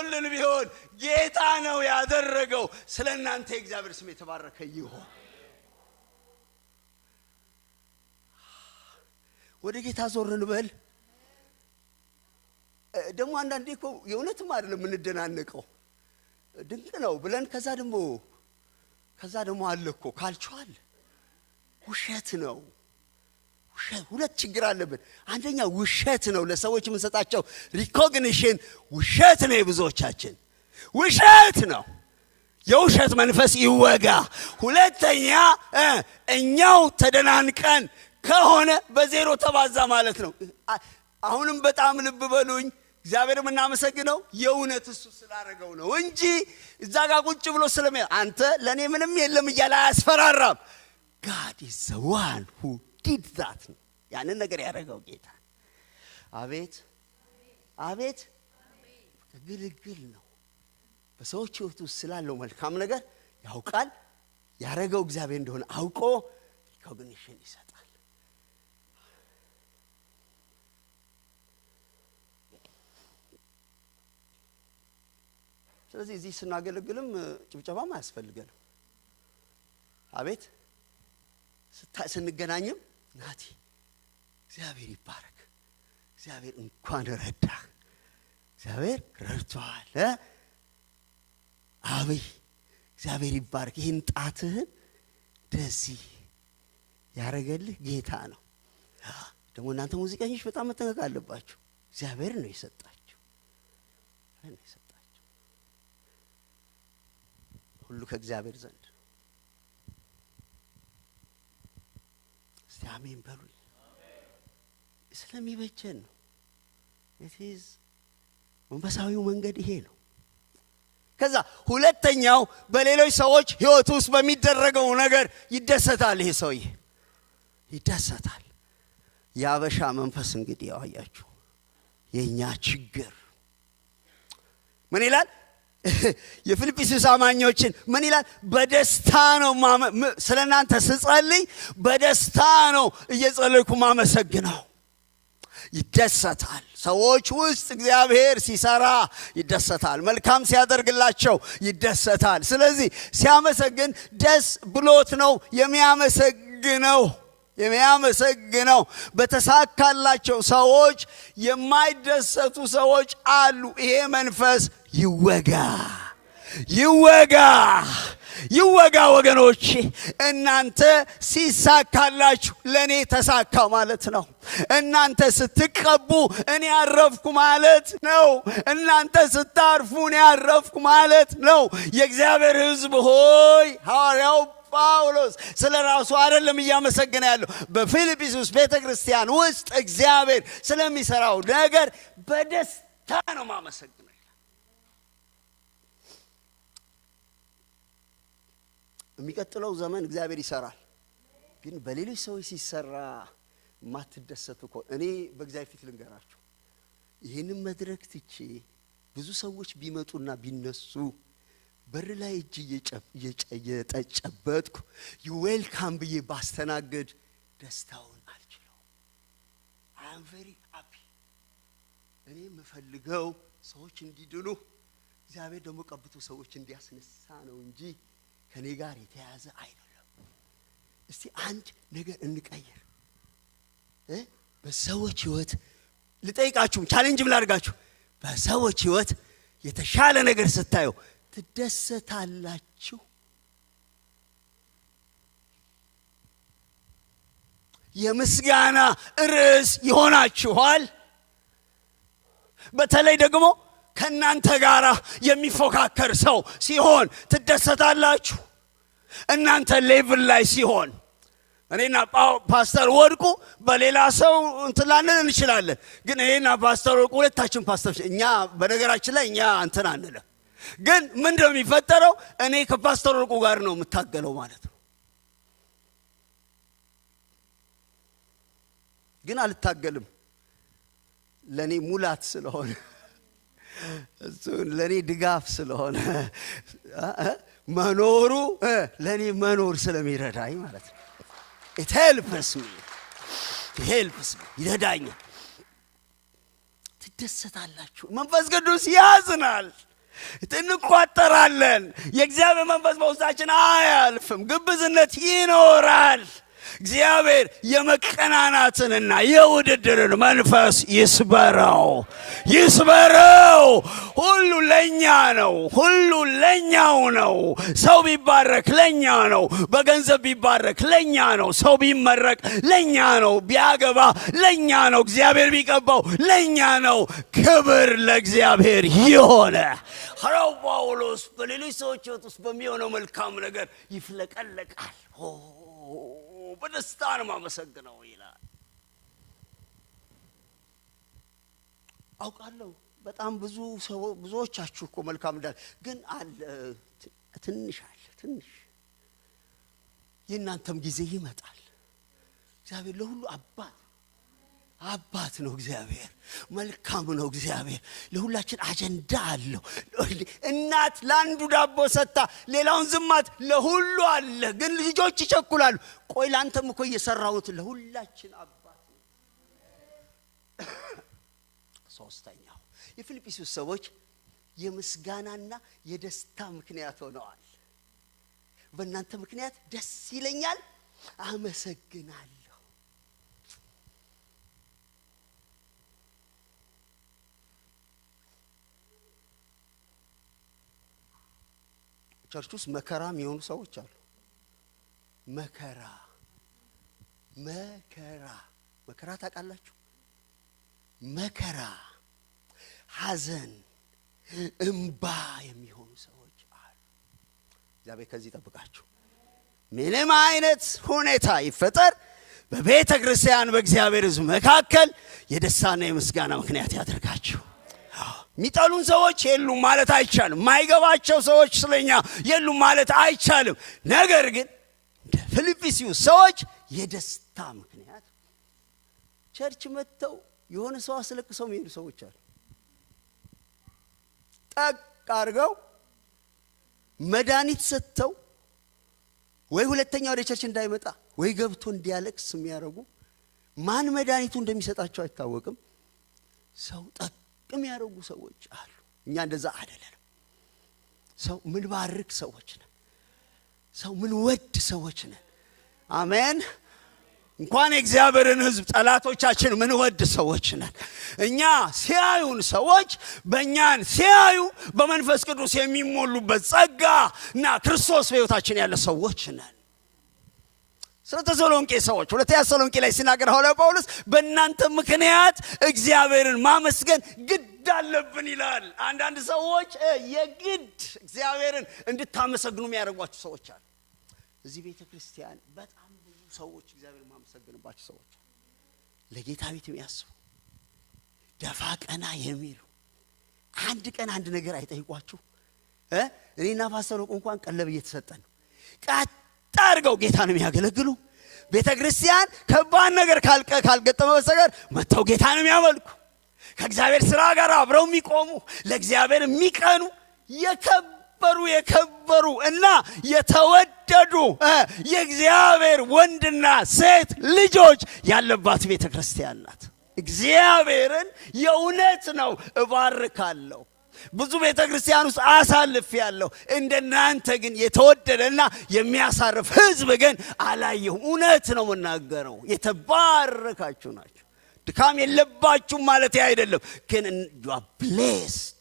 መጥቶልን ቢሆን ጌታ ነው ያደረገው። ስለናንተ የእግዚአብሔር ስም የተባረከ ይሁን። ወደ ጌታ ዞር እንበል። ደግሞ አንዳንዴ እኮ የእውነትም አይደለም እንደናነቀው ድንቅ ነው ብለን ከዛ ደግሞ አለ እኮ ካልቻል ውሸት ነው። ሁለት ችግር አለብን። አንደኛ ውሸት ነው፣ ለሰዎች የምንሰጣቸው ሪኮግኒሽን ውሸት ነው። የብዙዎቻችን ውሸት ነው። የውሸት መንፈስ ይወጋ። ሁለተኛ እኛው ተደናንቀን ከሆነ በዜሮ ተባዛ ማለት ነው። አሁንም በጣም ልብ በሉኝ። እግዚአብሔር የምናመሰግነው የእውነት እሱ ስላደረገው ነው እንጂ እዛ ጋር ቁጭ ብሎ አንተ ለእኔ ምንም የለም እያለ አያስፈራራም። God is the one who did that. ያንን ነገር ያደረገው ጌታ። አቤት አቤት ግልግል ነው። በሰዎች ሕይወት ውስጥ ስላለው መልካም ነገር ያውቃል። ያደረገው እግዚአብሔር እንደሆነ አውቆ ሪኮግኒሽን ይሰጣል። ስለዚህ እዚህ ስናገለግልም ጭብጨባም አያስፈልገንም። አቤት ስንገናኝም ናቲ እግዚአብሔር ይባረክ፣ እግዚአብሔር እንኳን ረዳ፣ እግዚአብሔር ረድቷል፣ አብይ እግዚአብሔር ይባረክ፣ ይህን ጣትህን ደዚህ ያረገልህ ጌታ ነው። ደግሞ እናንተ ሙዚቀኞች በጣም መጠንቀቅ አለባችሁ። እግዚአብሔር ነው የሰጣችሁ። ሁሉ ከእግዚአብሔር ዘንድ ነው። እስቲ አሜን በሉ። ስለሚበጀን ነው። ኢትዝ መንፈሳዊው መንገድ ይሄ ነው። ከዛ ሁለተኛው በሌሎች ሰዎች ሕይወት ውስጥ በሚደረገው ነገር ይደሰታል። ይሄ ሰውዬ ይደሰታል። የአበሻ መንፈስ እንግዲህ ያዋያችሁ የኛ ችግር ምን ይላል? የፊልጵስዩስ አማኞችን ምን ይላል? በደስታ ነው ስለናንተ ስጸልይ በደስታ ነው እየጸለይኩ ማመሰግነው። ይደሰታል። ሰዎች ውስጥ እግዚአብሔር ሲሰራ ይደሰታል። መልካም ሲያደርግላቸው ይደሰታል። ስለዚህ ሲያመሰግን ደስ ብሎት ነው የሚያመሰግነው። በተሳካላቸው ሰዎች የማይደሰቱ ሰዎች አሉ። ይሄ መንፈስ ይወጋ ወገኖች። እናንተ ሲሳካላችሁ ለኔ ተሳካ ማለት ነው። እናንተ ስትቀቡ እኔ አረፍኩ ማለት ነው። እናንተ ስታርፉ እኔ አረፍኩ ማለት ነው። የእግዚአብሔር ሕዝብ ሆይ ሐዋርያው ጳውሎስ ስለ ራሱ አይደለም እያመሰገነ ያለው። በፊልጵስዩስ ቤተክርስቲያን ውስጥ እግዚአብሔር ስለሚሰራው ነገር በደስታ ነው ማመሰግነው። የሚቀጥለው ዘመን እግዚአብሔር ይሰራል። ግን በሌሎች ሰዎች ሲሰራ ማትደሰቱ እኮ እኔ በእግዚአብሔር ፊት ልንገራችሁ፣ ይህንን መድረክ ትቼ ብዙ ሰዎች ቢመጡና ቢነሱ በር ላይ እጅ እየጨበጥኩ ዌልካም ብዬ ባስተናገድ ደስታውን አልችለው። አይ አም ቬሪ ሃፒ። እኔ የምፈልገው ሰዎች እንዲድኑ፣ እግዚአብሔር ደግሞ ቀብቶ ሰዎች እንዲያስነሳ ነው እንጂ ከኔ ጋር የተያዘ አይደለም። እስቲ አንድ ነገር እንቀይር። በሰዎች ህይወት ልጠይቃችሁ፣ ቻሌንጅ ብላድርጋችሁ፣ በሰዎች ህይወት የተሻለ ነገር ስታዩ ትደሰታላችሁ? የምስጋና ርዕስ ይሆናችኋል። በተለይ ደግሞ ከእናንተ ጋር የሚፎካከር ሰው ሲሆን ትደሰታላችሁ። እናንተ ሌቭል ላይ ሲሆን እኔና ፓስተር ወድቁ በሌላ ሰው እንትላለን እንችላለን። ግን እኔና ፓስተር ወድቁ ሁለታችን ፓስተሮች፣ እኛ በነገራችን ላይ እኛ እንትን አንልም። ግን ምንድነው የሚፈጠረው? እኔ ከፓስተር ወርቁ ጋር ነው የምታገለው ማለት ነው። ግን አልታገልም፣ ለኔ ሙላት ስለሆነ እሱ ለኔ ድጋፍ ስለሆነ መኖሩ ለኔ መኖር ስለሚረዳኝ ማለት ነው። it helps me ይረዳኛል። ትደሰታላችሁ። መንፈስ ቅዱስ ያዝናል። እንቋጠራለን። የእግዚአብሔር መንፈስ በውስጣችን አያልፍም። ግብዝነት ይኖራል። እግዚአብሔር የመቀናናትንና የውድድርን መንፈስ ይስበረው። ሁሉ ለኛ ነው። ሁሉ ለኛው ነው። ሰው ቢባረክ ለኛ ነው። በገንዘብ ቢባረክ ለኛ ነው። ሰው ቢመረቅ ለኛ ነው። ቢያገባ ለኛ ነው። እግዚአብሔር ቢቀባው ለኛ ነው። ክብር ለእግዚአብሔር ይሆነ። ሐዋርያው ጳውሎስ በሌሎች ሰዎች ውስጥ በሚሆነው መልካም ነገር ይፍለቀለቃል። በደስታ ነው ማመሰግነው ይላል። አውቃለሁ በጣም ብዙዎቻችሁ እኮ መልካም እንዳለ ግን አለ ትንሽ የእናንተም ጊዜ ይመጣል። እግዚአብሔር ለሁሉ አባት ነው። እግዚአብሔር መልካም ነው። እግዚአብሔር ለሁላችን አጀንዳ አለው። እናት ለአንዱ ዳቦ ሰጣ ሌላውን ዝማት ለሁሉ አለ። ግን ልጆች ይቸኩላሉ። ቆይ ላንተም እኮ እየሰራሁት ለሁላችን አባት ነው። ሶስተኛው የፊልጵስዩስ ሰዎች የምስጋናና የደስታ ምክንያት ሆነዋል። በእናንተ ምክንያት ደስ ይለኛል፣ አመሰግናለሁ። ቸርች ውስጥ መከራ የሚሆኑ ሰዎች አሉ። መከራ ታውቃላችሁ? መከራ፣ ሐዘን፣ እንባ የሚሆኑ ሰዎች አሉ። እግዚአብሔር ከዚህ ይጠብቃችሁ። ምንም አይነት ሁኔታ ይፈጠር በቤተ ክርስቲያን በእግዚአብሔር ሕዝብ መካከል የደስታና የምስጋና ምክንያት ያደርጋችሁ። የሚጠሉን ሰዎች የሉም ማለት አይቻልም። ማይገባቸው ሰዎች ስለኛ የሉም ማለት አይቻልም። ነገር ግን እንደ ፊልጵስዩስ ሰዎች የደስታ ምክንያት ቸርች መጥተው የሆነ ሰው አስለቅሰው የሚሄዱ ሰዎች አሉ። ጠቅ አድርገው መድኃኒት ሰጥተው ወይ ሁለተኛ ወደ ቸርች እንዳይመጣ ወይ ገብቶ እንዲያለቅስ የሚያደርጉ ማን መድኃኒቱ እንደሚሰጣቸው አይታወቅም። ሰው ጠቅ የሚያደርጉ ሰዎች አሉ። እኛ እንደዛ አይደለንም። ሰው ምን ባርክ ሰዎች ነን። ሰው ምን ወድ ሰዎች ነን። አሜን። እንኳን የእግዚአብሔርን ሕዝብ ጠላቶቻችን ምን ወድ ሰዎች ነን። እኛ ሲያዩን ሰዎች በእኛን ሲያዩ በመንፈስ ቅዱስ የሚሞሉበት ጸጋና ክርስቶስ በሕይወታችን ያለ ሰዎች ነን። ስለ ተሰሎንቄ ሰዎች ሁለተኛ ተሰሎንቄ ላይ ሲናገር ሐዋርያው ጳውሎስ በእናንተ ምክንያት እግዚአብሔርን ማመስገን ግድ አለብን ይላል። አንዳንድ ሰዎች የግድ እግዚአብሔርን እንድታመሰግኑ የሚያደርጓችሁ ሰዎች አሉ። እዚህ ቤተ ክርስቲያን በጣም ብዙ ሰዎች እግዚአብሔርን ማመሰግንባቸው ሰዎች አሉ። ለጌታ ቤት የሚያስቡ ደፋ ቀና የሚሉ አንድ ቀን አንድ ነገር አይጠይቋችሁ። እኔና ፓስተር እንኳን ቀለብ እየተሰጠን ነው። አድርገው ጌታን የሚያገለግሉ ቤተ ክርስቲያን ከባድ ነገር ካልገጠመ በስተቀር መተው ጌታን የሚያመልኩ ከእግዚአብሔር ሥራ ጋር አብረው የሚቆሙ ለእግዚአብሔር የሚቀኑ የከበሩ እና የተወደዱ የእግዚአብሔር ወንድና ሴት ልጆች ያለባት ቤተ ክርስቲያን ናት። እግዚአብሔርን የእውነት ነው እባርካለሁ። ብዙ ቤተ ክርስቲያን ውስጥ አሳልፍ ያለው እንደናንተ ግን የተወደደና የሚያሳርፍ ሕዝብ ግን አላየሁም። እውነት ነው መናገረው። የተባረካችሁ ናችሁ። ድካም የለባችሁ ማለት አይደለም፣ ግን you are blessed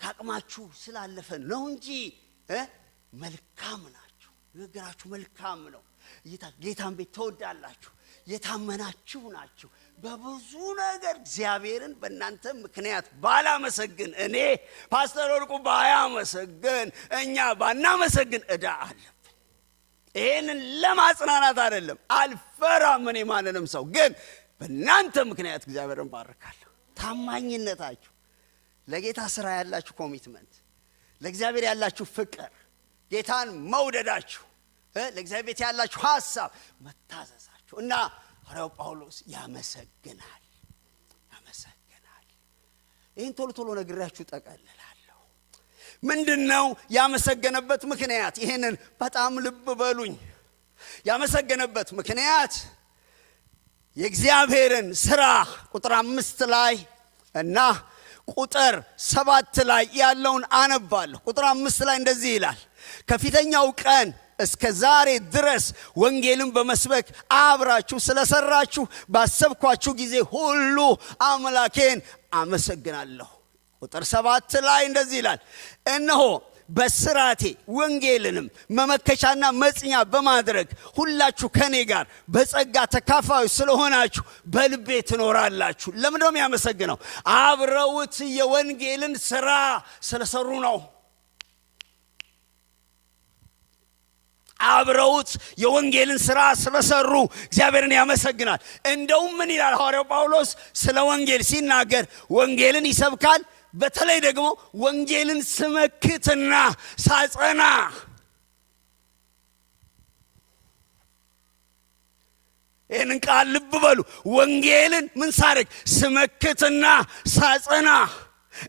ካቅማችሁ ስላለፈ ነው እንጂ መልካም ናችሁ። ንግግራችሁ መልካም ነው። ጌታን ቤት ተወዳላችሁ። የታመናችሁ ናችሁ። በብዙ ነገር እግዚአብሔርን በእናንተ ምክንያት ባላመሰግን፣ እኔ ፓስተር ወርቁ ባያመሰግን፣ እኛ ባናመሰግን ዕዳ አለብን። ይሄንን ለማጽናናት አይደለም። አልፈራም እኔ ማንንም ሰው፣ ግን በእናንተ ምክንያት እግዚአብሔርን ባርካለሁ። ታማኝነታችሁ፣ ለጌታ ሥራ ያላችሁ ኮሚትመንት፣ ለእግዚአብሔር ያላችሁ ፍቅር፣ ጌታን መውደዳችሁ፣ ለእግዚአብሔር ቤት ያላችሁ ሐሳብ፣ መታዘዛችሁ እና ሐዋርያው ጳውሎስ ያመሰግናል። ይህን ቶሎ ነግራችሁ ጠቀልላለሁ። ምንድነው ያመሰገነበት ምክንያት? ይህንን በጣም ልብ በሉኝ። ያመሰገነበት ምክንያት የእግዚአብሔርን ሥራ ቁጥር 5 ላይ እና ቁጥር 7 ላይ ያለውን አነባለሁ። ቁጥር 5 ላይ እንደዚህ ይላል፣ ከፊተኛው ቀን እስከ ዛሬ ድረስ ወንጌልን በመስበክ አብራችሁ ስለሰራችሁ ባሰብኳችሁ ጊዜ ሁሉ አምላኬን አመሰግናለሁ። ቁጥር 7 ላይ እንደዚህ ይላል፣ እነሆ በስራቴ ወንጌልንም መመከቻና መጽኛ በማድረግ ሁላችሁ ከኔ ጋር በጸጋ ተካፋዮች ስለሆናችሁ በልቤ ትኖራላችሁ። ለምን ነው የሚያመሰግነው? አብረውት የወንጌልን ሥራ ስለሰሩ ነው። አብረውት የወንጌልን ሥራ ስለሰሩ እግዚአብሔርን ያመሰግናል። እንደውም ምን ይላል ሐዋርያው ጳውሎስ ስለ ወንጌል ሲናገር፣ ወንጌልን ይሰብካል፣ በተለይ ደግሞ ወንጌልን ስመክትና ሳጸና። ይህንን ቃል ልብ በሉ። ወንጌልን ምን ሳደርግ? ስመክትና ሳጸና።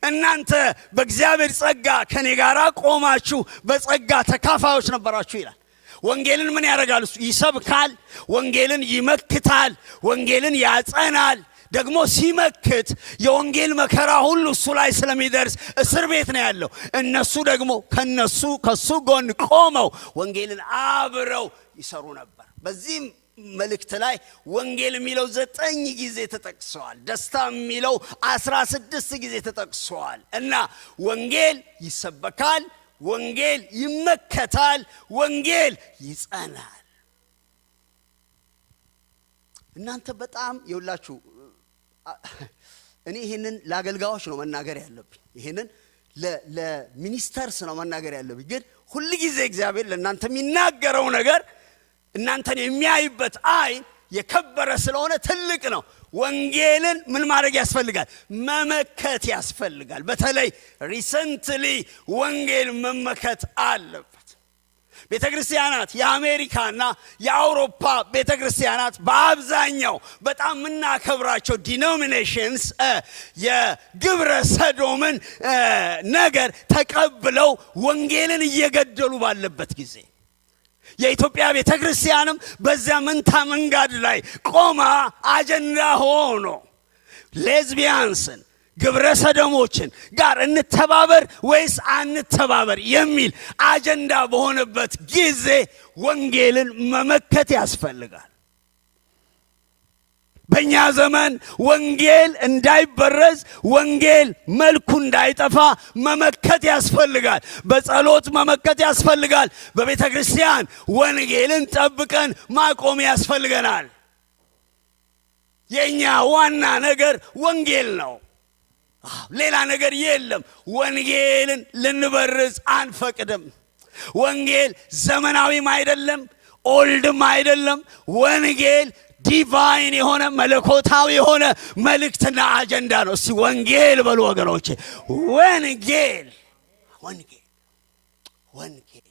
እናንተ በእግዚአብሔር ጸጋ ከኔ ጋር ቆማችሁ በጸጋ ተካፋዮች ነበራችሁ ይላል። ወንጌልን ምን ያደርጋል? ይሰብካል፣ ወንጌልን ይመክታል፣ ወንጌልን ያጸናል። ደግሞ ሲመክት የወንጌል መከራ ሁሉ እሱ ላይ ስለሚደርስ እስር ቤት ነው ያለው። እነሱ ደግሞ ከሱ ጎን ቆመው ወንጌልን አብረው ይሰሩ ነበር። በዚህም መልእክት ላይ ወንጌል የሚለው 9 ጊዜ ተጠቅሷል። ደስታ የሚለው 16 ጊዜ ተጠቅሷል። እና ወንጌል ይሰበካል፣ ወንጌል ይመከታል፣ ወንጌል ይጸናል። እናንተ በጣም የውላችሁ እኔ ይሄንን ለአገልጋዮች ነው መናገር ያለብኝ። ይሄንን ለሚኒስተርስ ነው መናገር ያለብኝ። ግን ሁሉ ጊዜ እግዚአብሔር ለእናንተ የሚናገረው ነገር እናንተን የሚያይበት አይን የከበረ ስለሆነ ትልቅ ነው። ወንጌልን ምን ማድረግ ያስፈልጋል? መመከት ያስፈልጋል። በተለይ ሪሰንትሊ ወንጌል መመከት አለበት። ቤተክርስቲያናት የአሜሪካና የአውሮፓ ቤተክርስቲያናት በአብዛኛው በጣም የምናከብራቸው ዲኖሚኔሽንስ የግብረ ሰዶምን ነገር ተቀብለው ወንጌልን እየገደሉ ባለበት ጊዜ የኢትዮጵያ ቤተክርስቲያንም በዚያ መንታ መንገድ ላይ ቆማ አጀንዳ ሆኖ ሌዝቢያንስን ግብረ ሰዶሞችን ጋር እንተባበር ወይስ አንተባበር የሚል አጀንዳ በሆነበት ጊዜ ወንጌልን መመከት ያስፈልጋል። በእኛ ዘመን ወንጌል እንዳይበረዝ፣ ወንጌል መልኩ እንዳይጠፋ መመከት ያስፈልጋል። በጸሎት መመከት ያስፈልጋል። በቤተ ክርስቲያን ወንጌልን ጠብቀን ማቆም ያስፈልገናል። የኛ ዋና ነገር ወንጌል ነው። ሌላ ነገር የለም። ወንጌልን ልንበርዝ አንፈቅድም። ወንጌል ዘመናዊም አይደለም፣ ኦልድም አይደለም። ወንጌል ዲቫይን የሆነ መለኮታዊ የሆነ መልእክትና አጀንዳ ነው። እስቲ ወንጌል በሉ ወገኖቼ። ወንጌል ወንጌል ወንጌል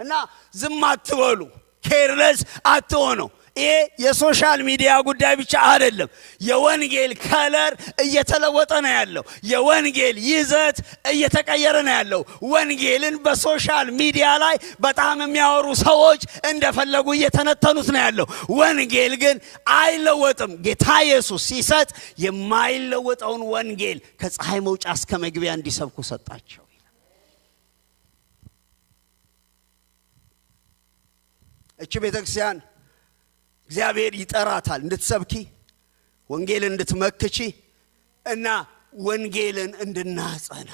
እና ዝም አትበሉ፣ ኬርለስ አትሆኑ። ይሄ የሶሻል ሚዲያ ጉዳይ ብቻ አይደለም። የወንጌል ከለር እየተለወጠ ነው ያለው። የወንጌል ይዘት እየተቀየረ ነው ያለው። ወንጌልን በሶሻል ሚዲያ ላይ በጣም የሚያወሩ ሰዎች እንደፈለጉ እየተነተኑት ነው ያለው። ወንጌል ግን አይለወጥም። ጌታ ኢየሱስ ሲሰጥ የማይለወጠውን ወንጌል ከፀሐይ መውጫ እስከ መግቢያ እንዲሰብኩ ሰጣቸው። እቺ ቤተክርስቲያን እግዚአብሔር ይጠራታል እንድትሰብኪ፣ ወንጌልን እንድትመክቺ እና ወንጌልን እንድናጸና።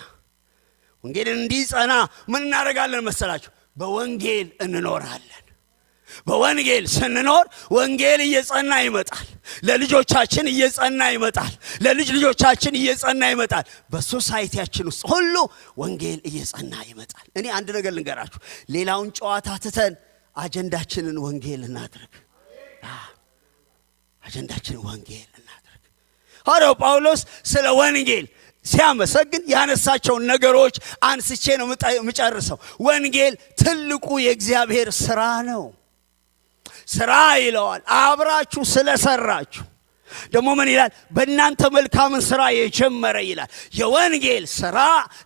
ወንጌልን እንዲጸና ምን እናደርጋለን መሰላችሁ? በወንጌል እንኖራለን። በወንጌል ስንኖር ወንጌል እየጸና ይመጣል። ለልጆቻችን እየጸና ይመጣል። ለልጅ ልጆቻችን እየጸና ይመጣል። በሶሳይቲያችን ውስጥ ሁሉ ወንጌል እየጸና ይመጣል። እኔ አንድ ነገር ልንገራችሁ። ሌላውን ጨዋታ ትተን አጀንዳችንን ወንጌል እናድርግ። አጀንዳችንን ወንጌል እናድርግ። ሐዋርያው ጳውሎስ ስለ ወንጌል ሲያመሰግን ያነሳቸውን ነገሮች አንስቼ ነው የምጨርሰው። ወንጌል ትልቁ የእግዚአብሔር ሥራ ነው። ሥራ ይለዋል። አብራችሁ ስለሰራችሁ ደግሞ ምን ይላል? በእናንተ መልካምን ሥራ የጀመረ ይላል። የወንጌል ሥራ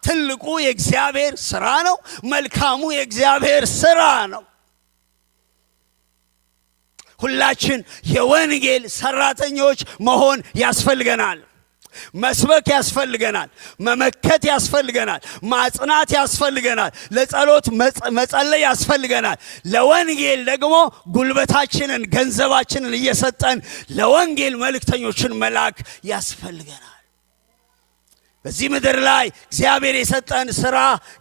ትልቁ የእግዚአብሔር ሥራ ነው። መልካሙ የእግዚአብሔር ሥራ ነው። ሁላችን የወንጌል ሰራተኞች መሆን ያስፈልገናል። መስበክ ያስፈልገናል፣ መመከት ያስፈልገናል፣ ማጽናት ያስፈልገናል፣ ለጸሎት መጸለይ ያስፈልገናል። ለወንጌል ደግሞ ጉልበታችንን ገንዘባችንን እየሰጠን ለወንጌል መልእክተኞችን መላክ ያስፈልገናል። በዚህ ምድር ላይ እግዚአብሔር የሰጠን ሥራ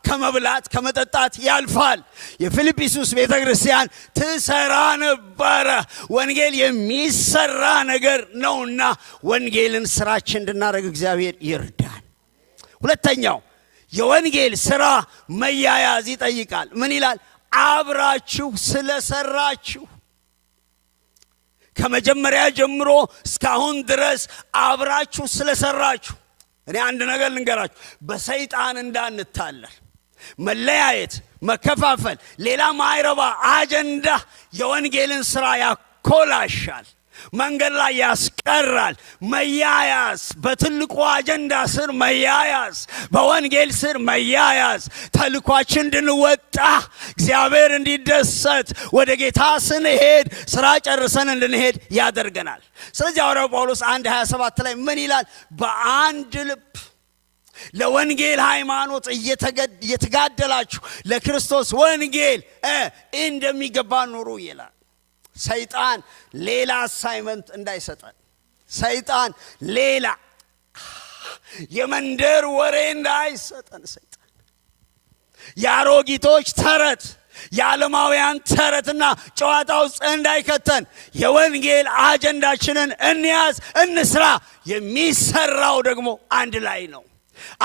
ከመብላት ከመጠጣት ያልፋል። የፊልጵስዩስ ቤተክርስቲያን ትሰራ ነበረ። ወንጌል የሚሰራ ነገር ነውና ወንጌልን ስራችን እንድናደርግ እግዚአብሔር ይርዳን። ሁለተኛው የወንጌል ሥራ መያያዝ ይጠይቃል። ምን ይላል? አብራችሁ ስለሰራችሁ። ከመጀመሪያ ጀምሮ እስካሁን ድረስ አብራችሁ ስለሰራችሁ። እኔ አንድ ነገር ልንገራችሁ፣ በሰይጣን እንዳንታለል። መለያየት፣ መከፋፈል፣ ሌላ ማይረባ አጀንዳ የወንጌልን ሥራ ያኮላሻል፣ መንገድ ላይ ያስቀራል። መያያዝ፣ በትልቁ አጀንዳ ስር መያያዝ፣ በወንጌል ስር መያያዝ፣ ተልኳችን እንድንወጣ እግዚአብሔር እንዲደሰት ወደ ጌታ ስንሄድ ሥራ ጨርሰን እንድንሄድ ያደርገናል። ስለዚህ ሐዋርያው ጳውሎስ 1:27 ላይ ምን ይላል? በአንድ ልብ ለወንጌል ሃይማኖት እየተጋደላችሁ ለክርስቶስ ወንጌል እንደሚገባ ኑሩ ይላል። ሰይጣን ሌላ አሳይመንት እንዳይሰጠን፣ ሰይጣን ሌላ የመንደር ወሬ እንዳይሰጠን፣ ሰይጣን የአሮጊቶች ተረት የዓለማውያን ተረትና ጨዋታ ውስጥ እንዳይከተን የወንጌል አጀንዳችንን እንያዝ፣ እንስራ። የሚሰራው ደግሞ አንድ ላይ ነው።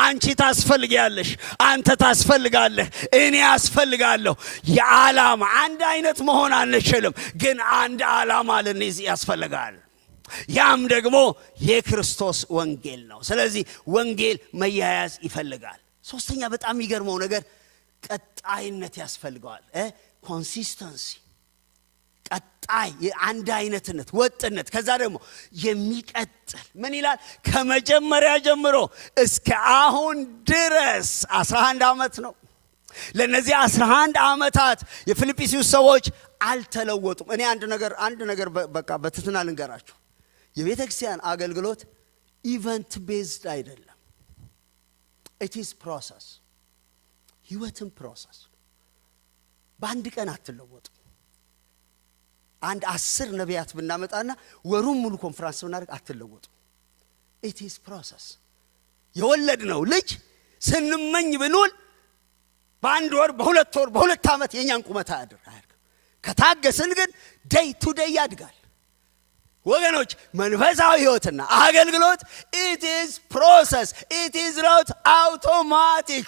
አንቺ ታስፈልጊያለሽ፣ አንተ ታስፈልጋለህ፣ እኔ ያስፈልጋለሁ። የዓላማ አንድ አይነት መሆን አንችልም፣ ግን አንድ ዓላማ ልንይዝ ያስፈልጋል። ያም ደግሞ የክርስቶስ ወንጌል ነው። ስለዚህ ወንጌል መያያዝ ይፈልጋል። ሶስተኛ በጣም የሚገርመው ነገር ቀጣይነት ያስፈልገዋል። ኮንሲስተንሲ፣ ቀጣይ የአንድ አይነትነት፣ ወጥነት። ከዛ ደግሞ የሚቀጥል ምን ይላል? ከመጀመሪያ ጀምሮ እስከ አሁን ድረስ 11 ዓመት ነው። ለነዚህ 11 ዓመታት የፊልጵስዩስ ሰዎች አልተለወጡም። እኔ አንድ ነገር በቃ በትትና ልንገራችሁ። የቤተ ክርስቲያን አገልግሎት ኢቨንት ቤዝድ አይደለም። ኢት ኢዝ ፕሮሰስ፣ ህይወትን ፕሮሰስ። በአንድ ቀን አትለወጡ። አንድ 10 ነቢያት ብናመጣና ወሩን ሙሉ ኮንፈረንስ ብናደርግ አትለወጡ። ኢት ኢዝ ፕሮሰስ። የወለድነው ልጅ ስንመኝ ብንውል በአንድ ወር፣ በሁለት ወር፣ በሁለት ዓመት የኛን ቁመት አያድርም። ከታገስን ግን ዴይ ቱ ዴይ ያድጋል። ወገኖች መንፈሳዊ ህይወትና አገልግሎት it is process, it is not automatic.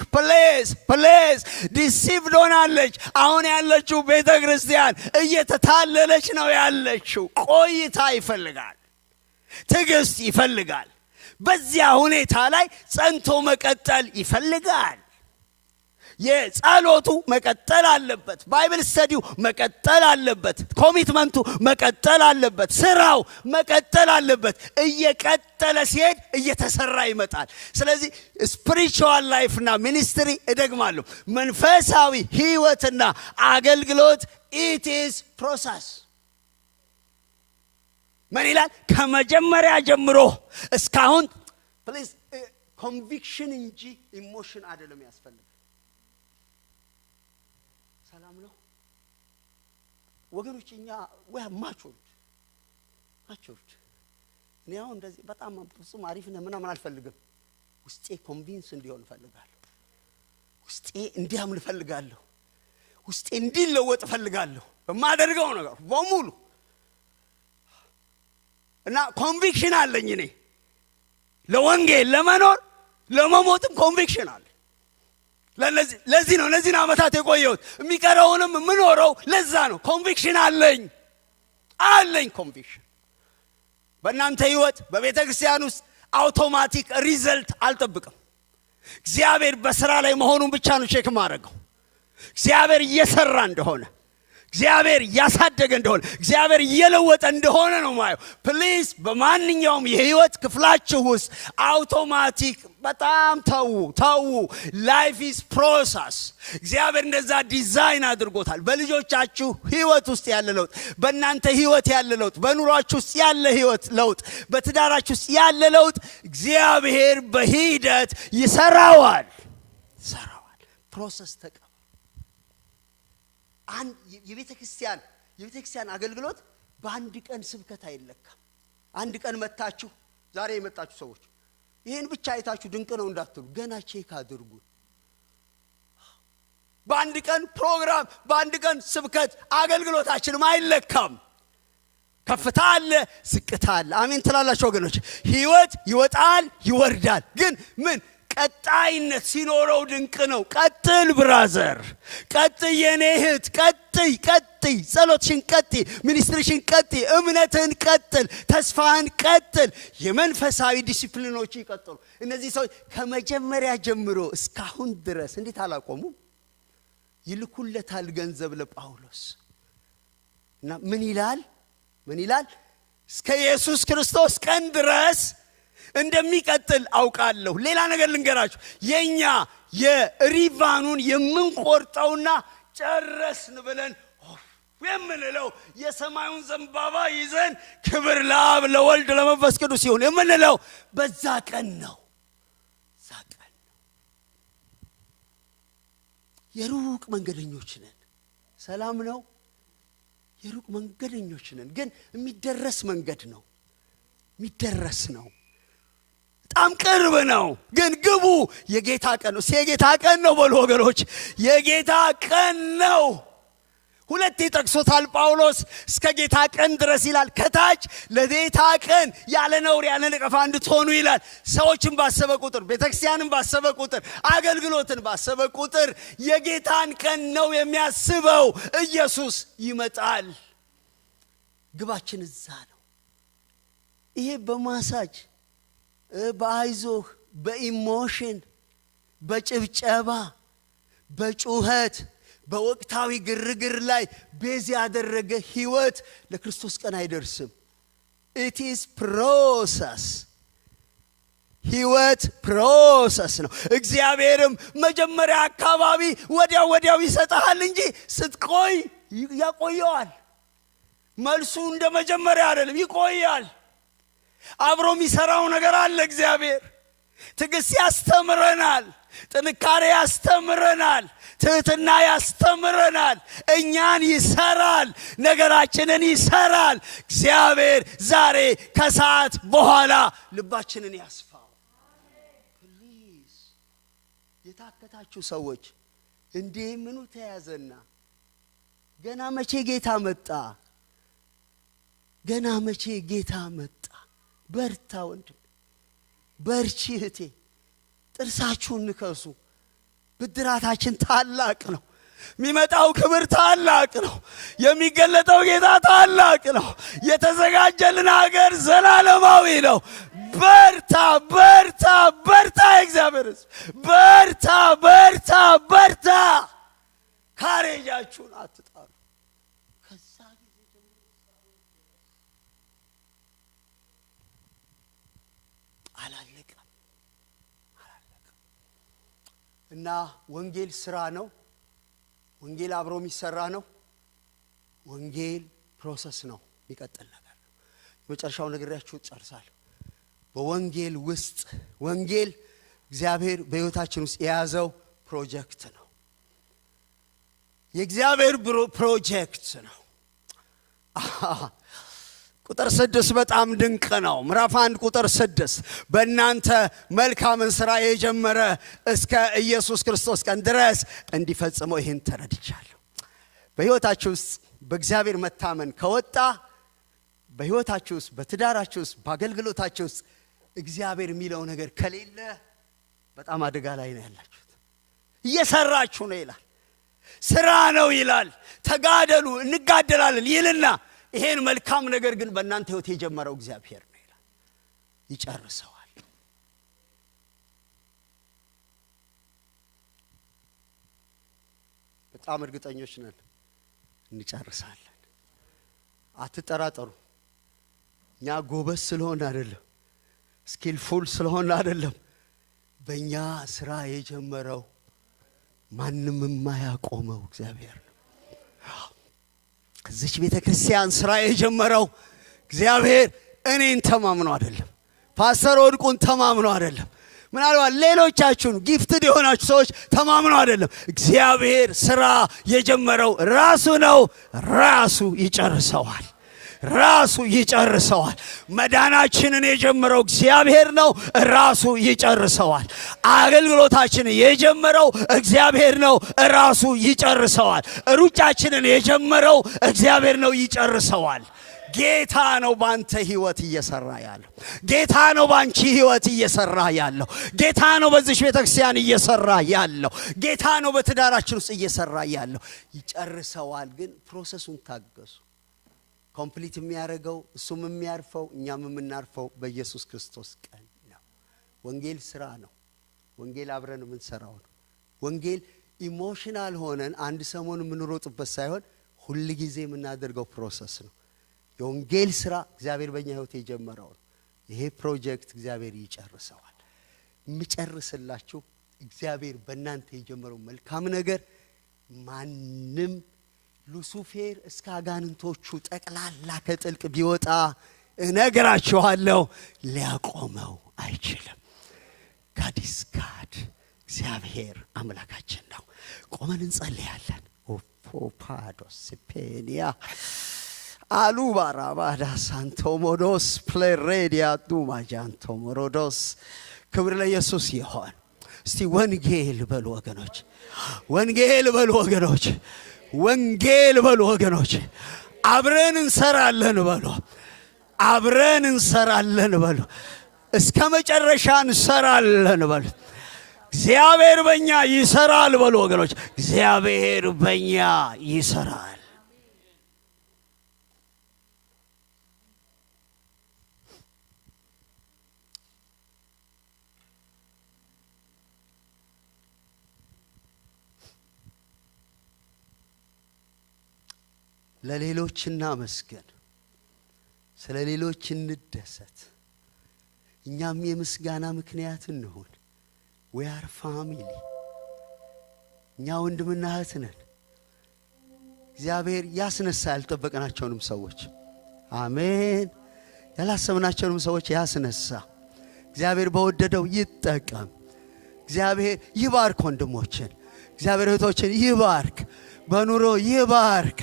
ፕሌስ ዲሲቭድ ሆናለች። አሁን ያለችው ቤተ ክርስቲያን እየተታለለች ነው ያለችው። ቆይታ ይፈልጋል፣ ትዕግስት ይፈልጋል። በዚያ ሁኔታ ላይ ጸንቶ መቀጠል ይፈልጋል። የጸሎቱ መቀጠል አለበት፣ ባይብል ስተዲው መቀጠል አለበት፣ ኮሚትመንቱ መቀጠል አለበት፣ ስራው መቀጠል አለበት። እየቀጠለ ሲሄድ እየተሰራ ይመጣል። ስለዚህ ስፒሪቹዋል ላይፍና ሚኒስትሪ እደግማለሁ፣ መንፈሳዊ ህይወትና አገልግሎት it is process። ምን ይላል? ከመጀመሪያ ጀምሮ እስካሁን። ፕሊዝ ኮንቪክሽን እንጂ ኢሞሽን አይደለም ያስፈልጋል። ሰላም ነው ወገኖች። እኛ ማቹርድ እኔ አሁን እንደዚህ በጣም ፍጹም አሪፍ ነው ምናምን አልፈልግም። ውስጤ ኮንቪንስ እንዲሆን እፈልጋለሁ። ውስጤ እንዲያምን እፈልጋለሁ። ውስጤ እንዲለወጥ እፈልጋለሁ በማደርገው ነገር በሙሉ። እና ኮንቪክሽን አለኝ እኔ ለወንጌል ለመኖር ለመሞትም ኮንቪክሽን አለ። ለዚህ ነው እነዚህን ዓመታት የቆየሁት። የሚቀረውንም የምኖረው ለዛ ነው። ኮንቪክሽን አለኝ ኮንቪክሽን። በእናንተ ህይወት በቤተ ክርስቲያን ውስጥ አውቶማቲክ ሪዘልት አልጠብቅም። እግዚአብሔር በስራ ላይ መሆኑን ብቻ ነው ቼክ ማድረገው። እግዚአብሔር እየሰራ እንደሆነ፣ እግዚአብሔር ያሳደገ እንደሆነ እግዚአብሔር እየለወጠ እንደሆነ ነው ማየው። ፕሊዝ በማንኛውም የህይወት ክፍላችሁ ውስጥ አውቶማቲክ በጣም ተው። ላይፍ ኢዝ ፕሮሰስ። እግዚአብሔር እንደዛ ዲዛይን አድርጎታል። በልጆቻችሁ ህይወት ውስጥ ያለ ለውጥ፣ በእናንተ ህይወት ያለ ለውጥ፣ በኑሯችሁ ውስጥ ያለ ህይወት ለውጥ፣ በትዳራችሁ ውስጥ ያለ ለውጥ እግዚአብሔር በሂደት ይሰራዋል። ፕሮሰስ ተቀበሉ። የቤተ ክርስቲያን አገልግሎት በአንድ ቀን ስብከት አይለካም። አንድ ቀን መጣችሁ፣ ዛሬ የመጣችሁ ሰዎች ይሄን ብቻ አይታችሁ ድንቅ ነው እንዳትሉ፣ ገና ቼክ አድርጉ። በአንድ ቀን ፕሮግራም፣ በአንድ ቀን ስብከት አገልግሎታችንም አይለካም። ከፍታ አለ፣ ዝቅታ አለ። አሜን ትላላችሁ ወገኖች? ህይወት ይወጣል ይወርዳል፣ ግን ምን ቀጣይነት ሲኖረው ድንቅ ነው። ቀጥል ብራዘር፣ ቀጥይ የኔ እህት፣ ቀጥይ፣ ጸሎትሽን ቀጥይ፣ ሚኒስትሪሽን ቀጥይ፣ እምነትህን ቀጥል፣ ተስፋህን ቀጥል። የመንፈሳዊ ዲሲፕሊኖች ይቀጥሉ። እነዚህ ሰዎች ከመጀመሪያ ጀምሮ እስካሁን ድረስ እንዴት አላቆሙ? ይልኩለታል ገንዘብ ለጳውሎስ እና ምን ይላል? እስከ ኢየሱስ ክርስቶስ ቀን ድረስ እንደሚቀጥል አውቃለሁ። ሌላ ነገር ልንገራችሁ፣ የኛ የሪቫኑን የምንቆርጠውና ጨረስን ብለን የምንለው የሰማዩን ዘንባባ ይዘን ክብር ለአብ ለወልድ ለመንፈስ ቅዱስ ይሁን የምንለው በዛ ቀን ነው። የሩቅ መንገደኞች ነን። ሰላም ነው። የሩቅ መንገደኞች ነን፣ ግን የሚደረስ መንገድ ነው። የሚደረስ ነው። በጣም ቅርብ ነው፣ ግን ግቡ የጌታ ቀን ነው። የጌታ ቀን ነው በሉ ወገኖች፣ የጌታ ቀን ነው። ሁለቴ ጠቅሶታል ጳውሎስ። እስከ ጌታ ቀን ድረስ ይላል። ከታች ለጌታ ቀን ያለ ነውር ያለ ነቀፋ እንድትሆኑ ይላል። ሰዎችን ባሰበ ቁጥር፣ ቤተክርስቲያንን ባሰበ ቁጥር፣ አገልግሎትን ባሰበ ቁጥር የጌታን ቀን ነው የሚያስበው። ኢየሱስ ይመጣል። ግባችን እዛ ነው። ይሄ በማሳጅ በአይዞህ፣ በኢሞሽን፣ በጭብጨባ፣ በጩኸት፣ በወቅታዊ ግርግር ላይ ቤዝ ያደረገ ህይወት ለክርስቶስ ቀን አይደርስም። it is process። ህይወት ፕሮሰስ ነው። እግዚአብሔርም መጀመሪያ አካባቢ ወዲያው ይሰጣል እንጂ ስትቆይ ያቆየዋል። መልሱ እንደ መጀመሪያ አይደለም፣ ይቆያል። አብሮ የሚሰራው ነገር አለ። እግዚአብሔር ትዕግስት ያስተምረናል፣ ጥንካሬ ያስተምረናል፣ ትህትና ያስተምረናል፣ እኛን ይሰራል፣ ነገራችንን ይሰራል። እግዚአብሔር ዛሬ ከሰዓት በኋላ ልባችንን ያስፋው። ፕሊዝ የታከታችሁ ሰዎች እንዴ ምኑ ተያዘና ገና መቼ ጌታ መጣ? ገና መቼ ጌታ መጣ? በርታ ወንድም፣ በርቺ እህቴ። ጥርሳችሁን ንከሱ። ብድራታችን ታላቅ ነው። የሚመጣው ክብር ታላቅ ነው። የሚገለጠው ጌታ ታላቅ ነው። የተዘጋጀልን ሀገር ዘላለማዊ ነው። በርታ በርታ በርታ። እግዚአብሔር በርታ በርታ በርታ። ካሬጃችሁን አትጣሉ። ከዛ አላለቀም። እና ወንጌል ስራ ነው። ወንጌል አብሮ የሚሰራ ነው። ወንጌል ፕሮሰስ ነው፣ የሚቀጥል ነገር ነው። የመጨረሻው ነግሬያችሁ ጨርሳለሁ። በወንጌል ውስጥ ወንጌል እግዚአብሔር በሕይወታችን ውስጥ የያዘው ፕሮጀክት ነው። የእግዚአብሔር ፕሮጀክት ነው። ቁጥር 6 በጣም ድንቅ ነው። ምዕራፍ 1 ቁጥር 6 በእናንተ መልካምን ሥራ የጀመረ እስከ ኢየሱስ ክርስቶስ ቀን ድረስ እንዲፈጽመው ይህን ተረድቻለሁ። በሕይወታችሁ ውስጥ በእግዚአብሔር መታመን ከወጣ፣ በሕይወታችሁ ውስጥ፣ በትዳራችሁ ውስጥ፣ በአገልግሎታችሁ ውስጥ እግዚአብሔር የሚለው ነገር ከሌለ በጣም አደጋ ላይ ነው ያላችሁት። እየሰራችሁ ነው ይላል። ስራ ነው ይላል። ተጋደሉ እንጋደላለን ይልና ይሄን መልካም ነገር ግን በእናንተ ሕይወት የጀመረው እግዚአብሔር ነው ይላል። ይጨርሰዋል። በጣም እርግጠኞች ነን። እንጨርሳለን። አትጠራጠሩ። እኛ ጎበዝ ስለሆነ አይደለም፣ ስኪልፉል ስለሆነ አይደለም። በእኛ ስራ የጀመረው ማንም የማያቆመው እግዚአብሔር ነው። እዚች ቤተክርስቲያን ስራ የጀመረው እግዚአብሔር እኔን ተማምኖ አይደለም፣ ፓስተር ወድቁን ተማምኖ አይደለም፣ ምናልባት ሌሎቻችሁን ጊፍትድ የሆናችሁ ሰዎች ተማምኖ አይደለም። እግዚአብሔር ስራ የጀመረው ራሱ ነው፣ ራሱ ይጨርሰዋል። ራሱ ይጨርሰዋል። መዳናችንን የጀመረው እግዚአብሔር ነው፣ ራሱ ይጨርሰዋል። አገልግሎታችንን የጀመረው እግዚአብሔር ነው፣ ራሱ ይጨርሰዋል። ሩጫችንን የጀመረው እግዚአብሔር ነው፣ ይጨርሰዋል። ጌታ ነው ባንተ ህይወት እየሰራ ያለው። ጌታ ነው ባንቺ ህይወት እየሰራ ያለው። ጌታ ነው በዚህ ቤተክርስቲያን እየሰራ ያለው። ጌታ ነው በትዳራችን ውስጥ እየሰራ ያለው። ይጨርሰዋል። ግን ፕሮሰሱን ታገሱ። ኮምፕሊት የሚያደርገው እሱም የሚያርፈው እኛም የምናርፈው በኢየሱስ ክርስቶስ ቀን ነው። ወንጌል ስራ ነው። ወንጌል አብረን የምንሰራው ነው። ወንጌል ኢሞሽናል ሆነን አንድ ሰሞን የምንሮጥበት ሳይሆን ሁሉ ጊዜ የምናደርገው ፕሮሰስ ነው። የወንጌል ስራ እግዚአብሔር በእኛ ህይወት የጀመረው ነው። ይሄ ፕሮጀክት እግዚአብሔር ይጨርሰዋል። የሚጨርስላችሁ እግዚአብሔር በእናንተ የጀመረው መልካም ነገር ማንም ሉሲፌር እስከ አጋንንቶቹ ጠቅላላ ከጥልቅ ቢወጣ እነግራችኋለሁ ሊያቆመው አይችልም። ጋዲስ ጋድ እግዚአብሔር አምላካችን ነው። ቆመን እንጸልያለን። ኦፖፓዶስ ፔኒያ አሉባራባዳ ሳንቶሞዶስ ፕሌሬዲያ ዱማጃንቶ ሞሮዶስ። ክብር ለኢየሱስ ይሁን። እስቲ ወንጌል በሉ ወገኖች፣ ወንጌል በሉ ወገኖች፣ ወንጌል በሉ ወገኖች። አብረን እንሰራለን በሉ፣ አብረን እንሰራለን በሉ፣ እስከ መጨረሻ እንሰራለን በሉ። እግዚአብሔር በእኛ ይሰራል በሉ ወገኖች፣ እግዚአብሔር በእኛ ይሰራል። ለሌሎች እናመስገን፣ ስለ ሌሎች እንደሰት፣ እኛም የምስጋና ምክንያት እንሁን። we are family። እኛ ወንድምና እህት ነን። እግዚአብሔር ያስነሳ ያልጠበቅናቸውንም ሰዎች፣ አሜን፣ ያላሰብናቸውንም ሰዎች ያስነሳ። እግዚአብሔር በወደደው ይጠቀም። እግዚአብሔር ይባርክ ወንድሞችን፣ እግዚአብሔር እህቶችን ይባርክ፣ በኑሮ ይባርክ፣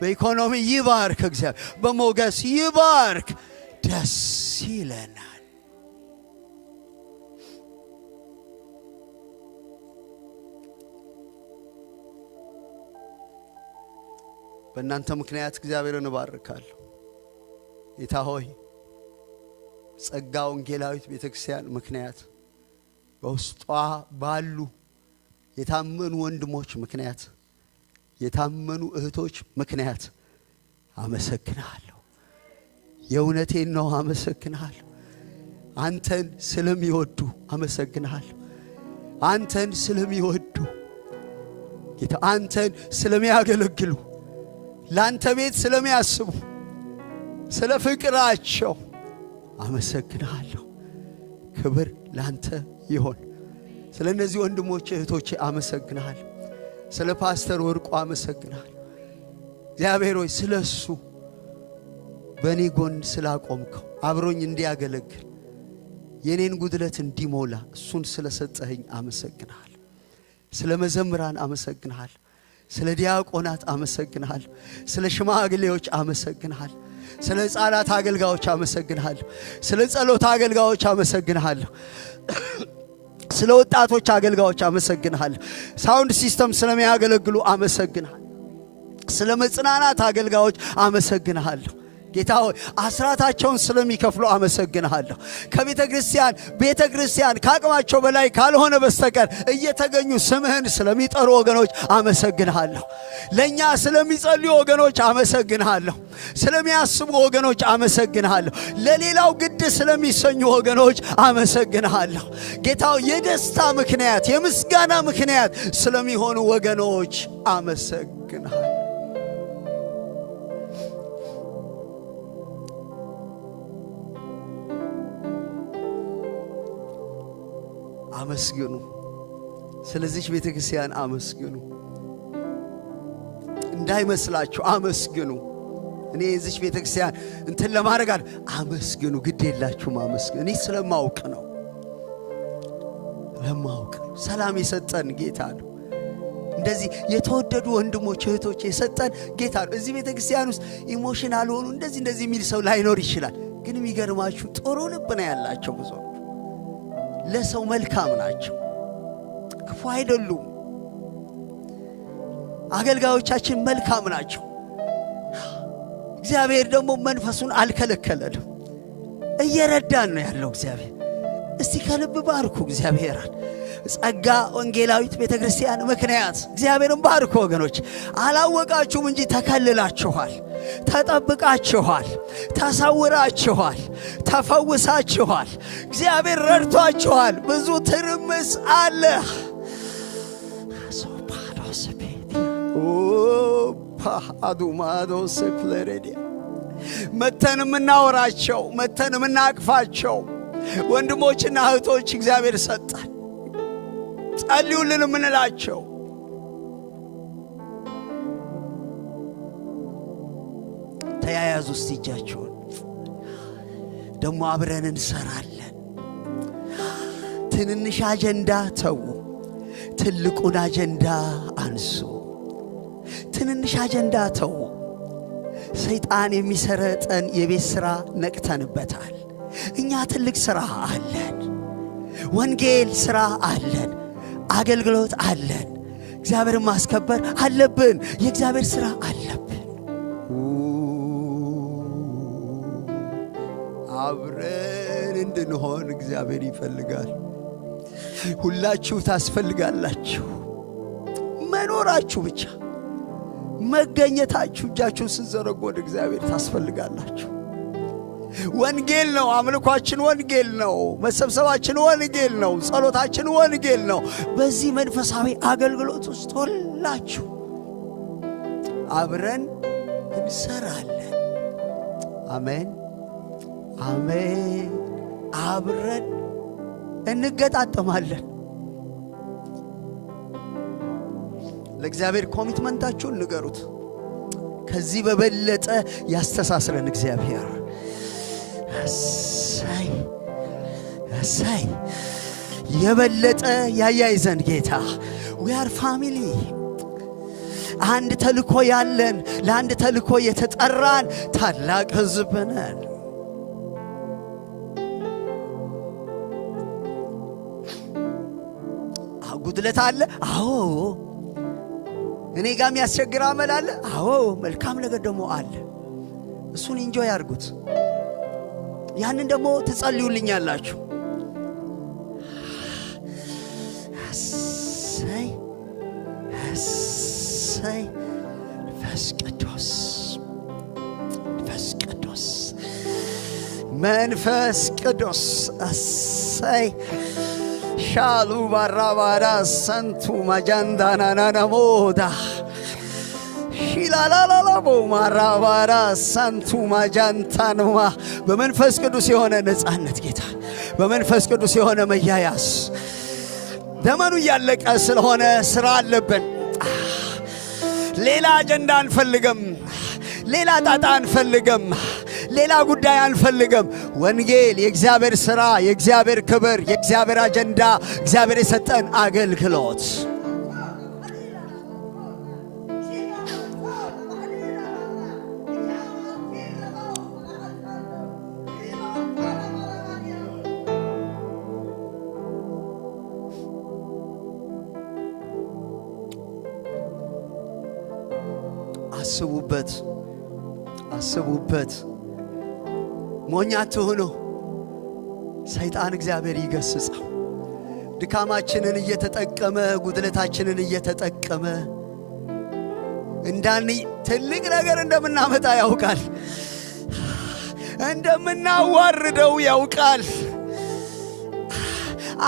በኢኮኖሚ ይባርክ፣ እግዚአብሔር በሞገስ ይባርክ። ደስ ይለናል። በእናንተ ምክንያት እግዚአብሔርን እባርካለሁ። ጌታ ሆይ ጸጋ ወንጌላዊት ቤተክርስቲያን ምክንያት በውስጧ ባሉ የታመኑ ወንድሞች ምክንያት የታመኑ እህቶች ምክንያት አመሰግናለሁ። የእውነቴን ነው አመሰግናለሁ። አንተን ስለሚወዱ አመሰግናለሁ። አንተን ስለሚወዱ ጌታ፣ አንተን ስለሚያገለግሉ፣ ላንተ ቤት ስለሚያስቡ፣ ስለ ፍቅራቸው አመሰግናለሁ። ክብር ላንተ ይሁን። ስለ እነዚህ ወንድሞቼ እህቶቼ አመሰግናለሁ። ስለ ፓስተር ወርቁ አመሰግናለሁ። እግዚአብሔር ሆይ ስለሱ በእኔ ጎን ስላቆምከው፣ አብሮኝ እንዲያገለግል የኔን ጉድለት እንዲሞላ እሱን ስለሰጠኸኝ አመሰግናለሁ። ስለ መዘምራን አመሰግናለሁ። ስለ ዲያቆናት አመሰግናለሁ። ስለ ሽማግሌዎች አመሰግናለሁ። ስለ ሕፃናት አገልጋዮች አመሰግናለሁ። ስለ ጸሎት አገልጋዮች አመሰግናለሁ። ስለ ወጣቶች አገልጋዮች አመሰግናለሁ። ሳውንድ ሲስተም ስለሚያገለግሉ አመሰግናለሁ። ስለ መጽናናት አገልጋዮች አመሰግናለሁ። ጌታ ሆይ አስራታቸውን ስለሚከፍሉ አመሰግናለሁ። ከቤተ ክርስቲያን ከአቅማቸው በላይ ካልሆነ በስተቀር እየተገኙ ስምህን ስለሚጠሩ ወገኖች አመሰግናለሁ። ለኛ ስለሚጸልዩ ወገኖች አመሰግናለሁ። ስለሚያስቡ ወገኖች አመሰግናለሁ። ለሌላው ግድ ስለሚሰኙ ወገኖች አመሰግናለሁ። ጌታ ሆይ የደስታ ምክንያት የምስጋና ምክንያት ስለሚሆኑ ወገኖች አመሰግናለሁ። አመስግኑ። ስለዚህ ቤተክርስቲያን አመስግኑ። እንዳይመስላችሁ አመስግኑ። እኔ እዚህ ቤተክርስቲያን እንትን ለማድረግ አመስግኑ። ግድ የላችሁም አመስግኑ። እኔ ስለማውቅ ነው፣ ለማውቅ ሰላም የሰጠን ጌታ ነው። እንደዚህ የተወደዱ ወንድሞች እህቶች የሰጠን ጌታ ነው። እዚህ ቤተክርስቲያን ውስጥ ኢሞሽናል ሆኑ እንደዚህ የሚል ሰው ላይኖር ይችላል። ግን የሚገርማችሁ ጥሩ ልብ ነው ያላቸው ብዙዎች። ለሰው መልካም ናቸው፣ ክፉ አይደሉም። አገልጋዮቻችን መልካም ናቸው። እግዚአብሔር ደግሞ መንፈሱን አልከለከለንም፣ እየረዳን ነው ያለው እግዚአብሔር። እስቲ ከልብ ባርኩ እግዚአብሔርን። ጸጋ ወንጌላዊት ቤተክርስቲያን ምክንያት እግዚአብሔርን ባርኩ ወገኖች። አላወቃችሁም እንጂ ተከልላችኋል፣ ተጠብቃችኋል፣ ተሰውራችኋል፣ ተፈውሳችኋል። እግዚአብሔር ረድቷችኋል። ብዙ ትርምስ አለ። አዱማዶ ሰፕለሬዲያ መተን ምናወራቸው መተን ምናቅፋቸው ወንድሞችና እህቶች እግዚአብሔር ሰጠን። ጸልዩልን ምንላቸው ተያያዙ። እስቲ እጃችሁን ደግሞ አብረን እንሰራለን። ትንንሽ አጀንዳ ተው፣ ትልቁን አጀንዳ አንሱ። ትንንሽ አጀንዳ ተው። ሰይጣን የሚሰረጠን የቤት ሥራ ነቅተንበታል። እኛ ትልቅ ሥራ አለን፣ ወንጌል ሥራ አለን፣ አገልግሎት አለን። እግዚአብሔርን ማስከበር አለብን። የእግዚአብሔር ሥራ አለብን። አብረን እንድንሆን እግዚአብሔር ይፈልጋል። ሁላችሁ ታስፈልጋላችሁ። መኖራችሁ ብቻ መገኘታችሁ፣ እጃችሁን ስትዘረጉ ወደ እግዚአብሔር ታስፈልጋላችሁ። ወንጌል ነው አምልኳችን፣ ወንጌል ነው መሰብሰባችን፣ ወንጌል ነው ጸሎታችን፣ ወንጌል ነው። በዚህ መንፈሳዊ አገልግሎት ውስጥ ሁላችሁ አብረን እንሰራለን። አሜን አሜን። አብረን እንገጣጠማለን። ለእግዚአብሔር ኮሚትመንታችሁን ንገሩት። ከዚህ በበለጠ ያስተሳስረን እግዚአብሔር። እሰይ እሰይ። የበለጠ ያያይዘን ጌታ። we are family። አንድ ተልኮ ያለን፣ ለአንድ ተልኮ የተጠራን ታላቅ ሕዝብ ነን። ጉድለት አለ? አዎ። እኔ ጋር የሚያስቸግር አመል አለ? አዎ። መልካም ነገር ደግሞ አለ። እሱን ኢንጆይ አድርጉት። ያንን ደግሞ ትጸልዩልኛላችሁ። እሰይ እሰይ። መንፈስ ቅዱስ መንፈስ ቅዱስ መንፈስ ቅዱስ እሰይ። ሻሉ ባራባራ ሰንቱ ማጃንዳናናናሞዳ ሺላላላላቦ ማራባራ ሰንቱ ማጃንታንማ። በመንፈስ ቅዱስ የሆነ ነጻነት ጌታ፣ በመንፈስ ቅዱስ የሆነ መያያዝ። ዘመኑ እያለቀ ስለሆነ ሥራ አለብን። ሌላ አጀንዳ አንፈልግም፣ ሌላ ጣጣ አንፈልግም፣ ሌላ ጉዳይ አንፈልግም። ወንጌል የእግዚአብሔር ሥራ፣ የእግዚአብሔር ክብር፣ የእግዚአብሔር አጀንዳ፣ እግዚአብሔር የሰጠን አገልግሎት። አስቡበት አስቡበት። ሞኝ አትሁኑ። ሰይጣን እግዚአብሔር ይገስጸው። ድካማችንን እየተጠቀመ ጉድለታችንን እየተጠቀመ ትልቅ ነገር እንደምናመጣ ያውቃል፣ እንደምናዋርደው ያውቃል።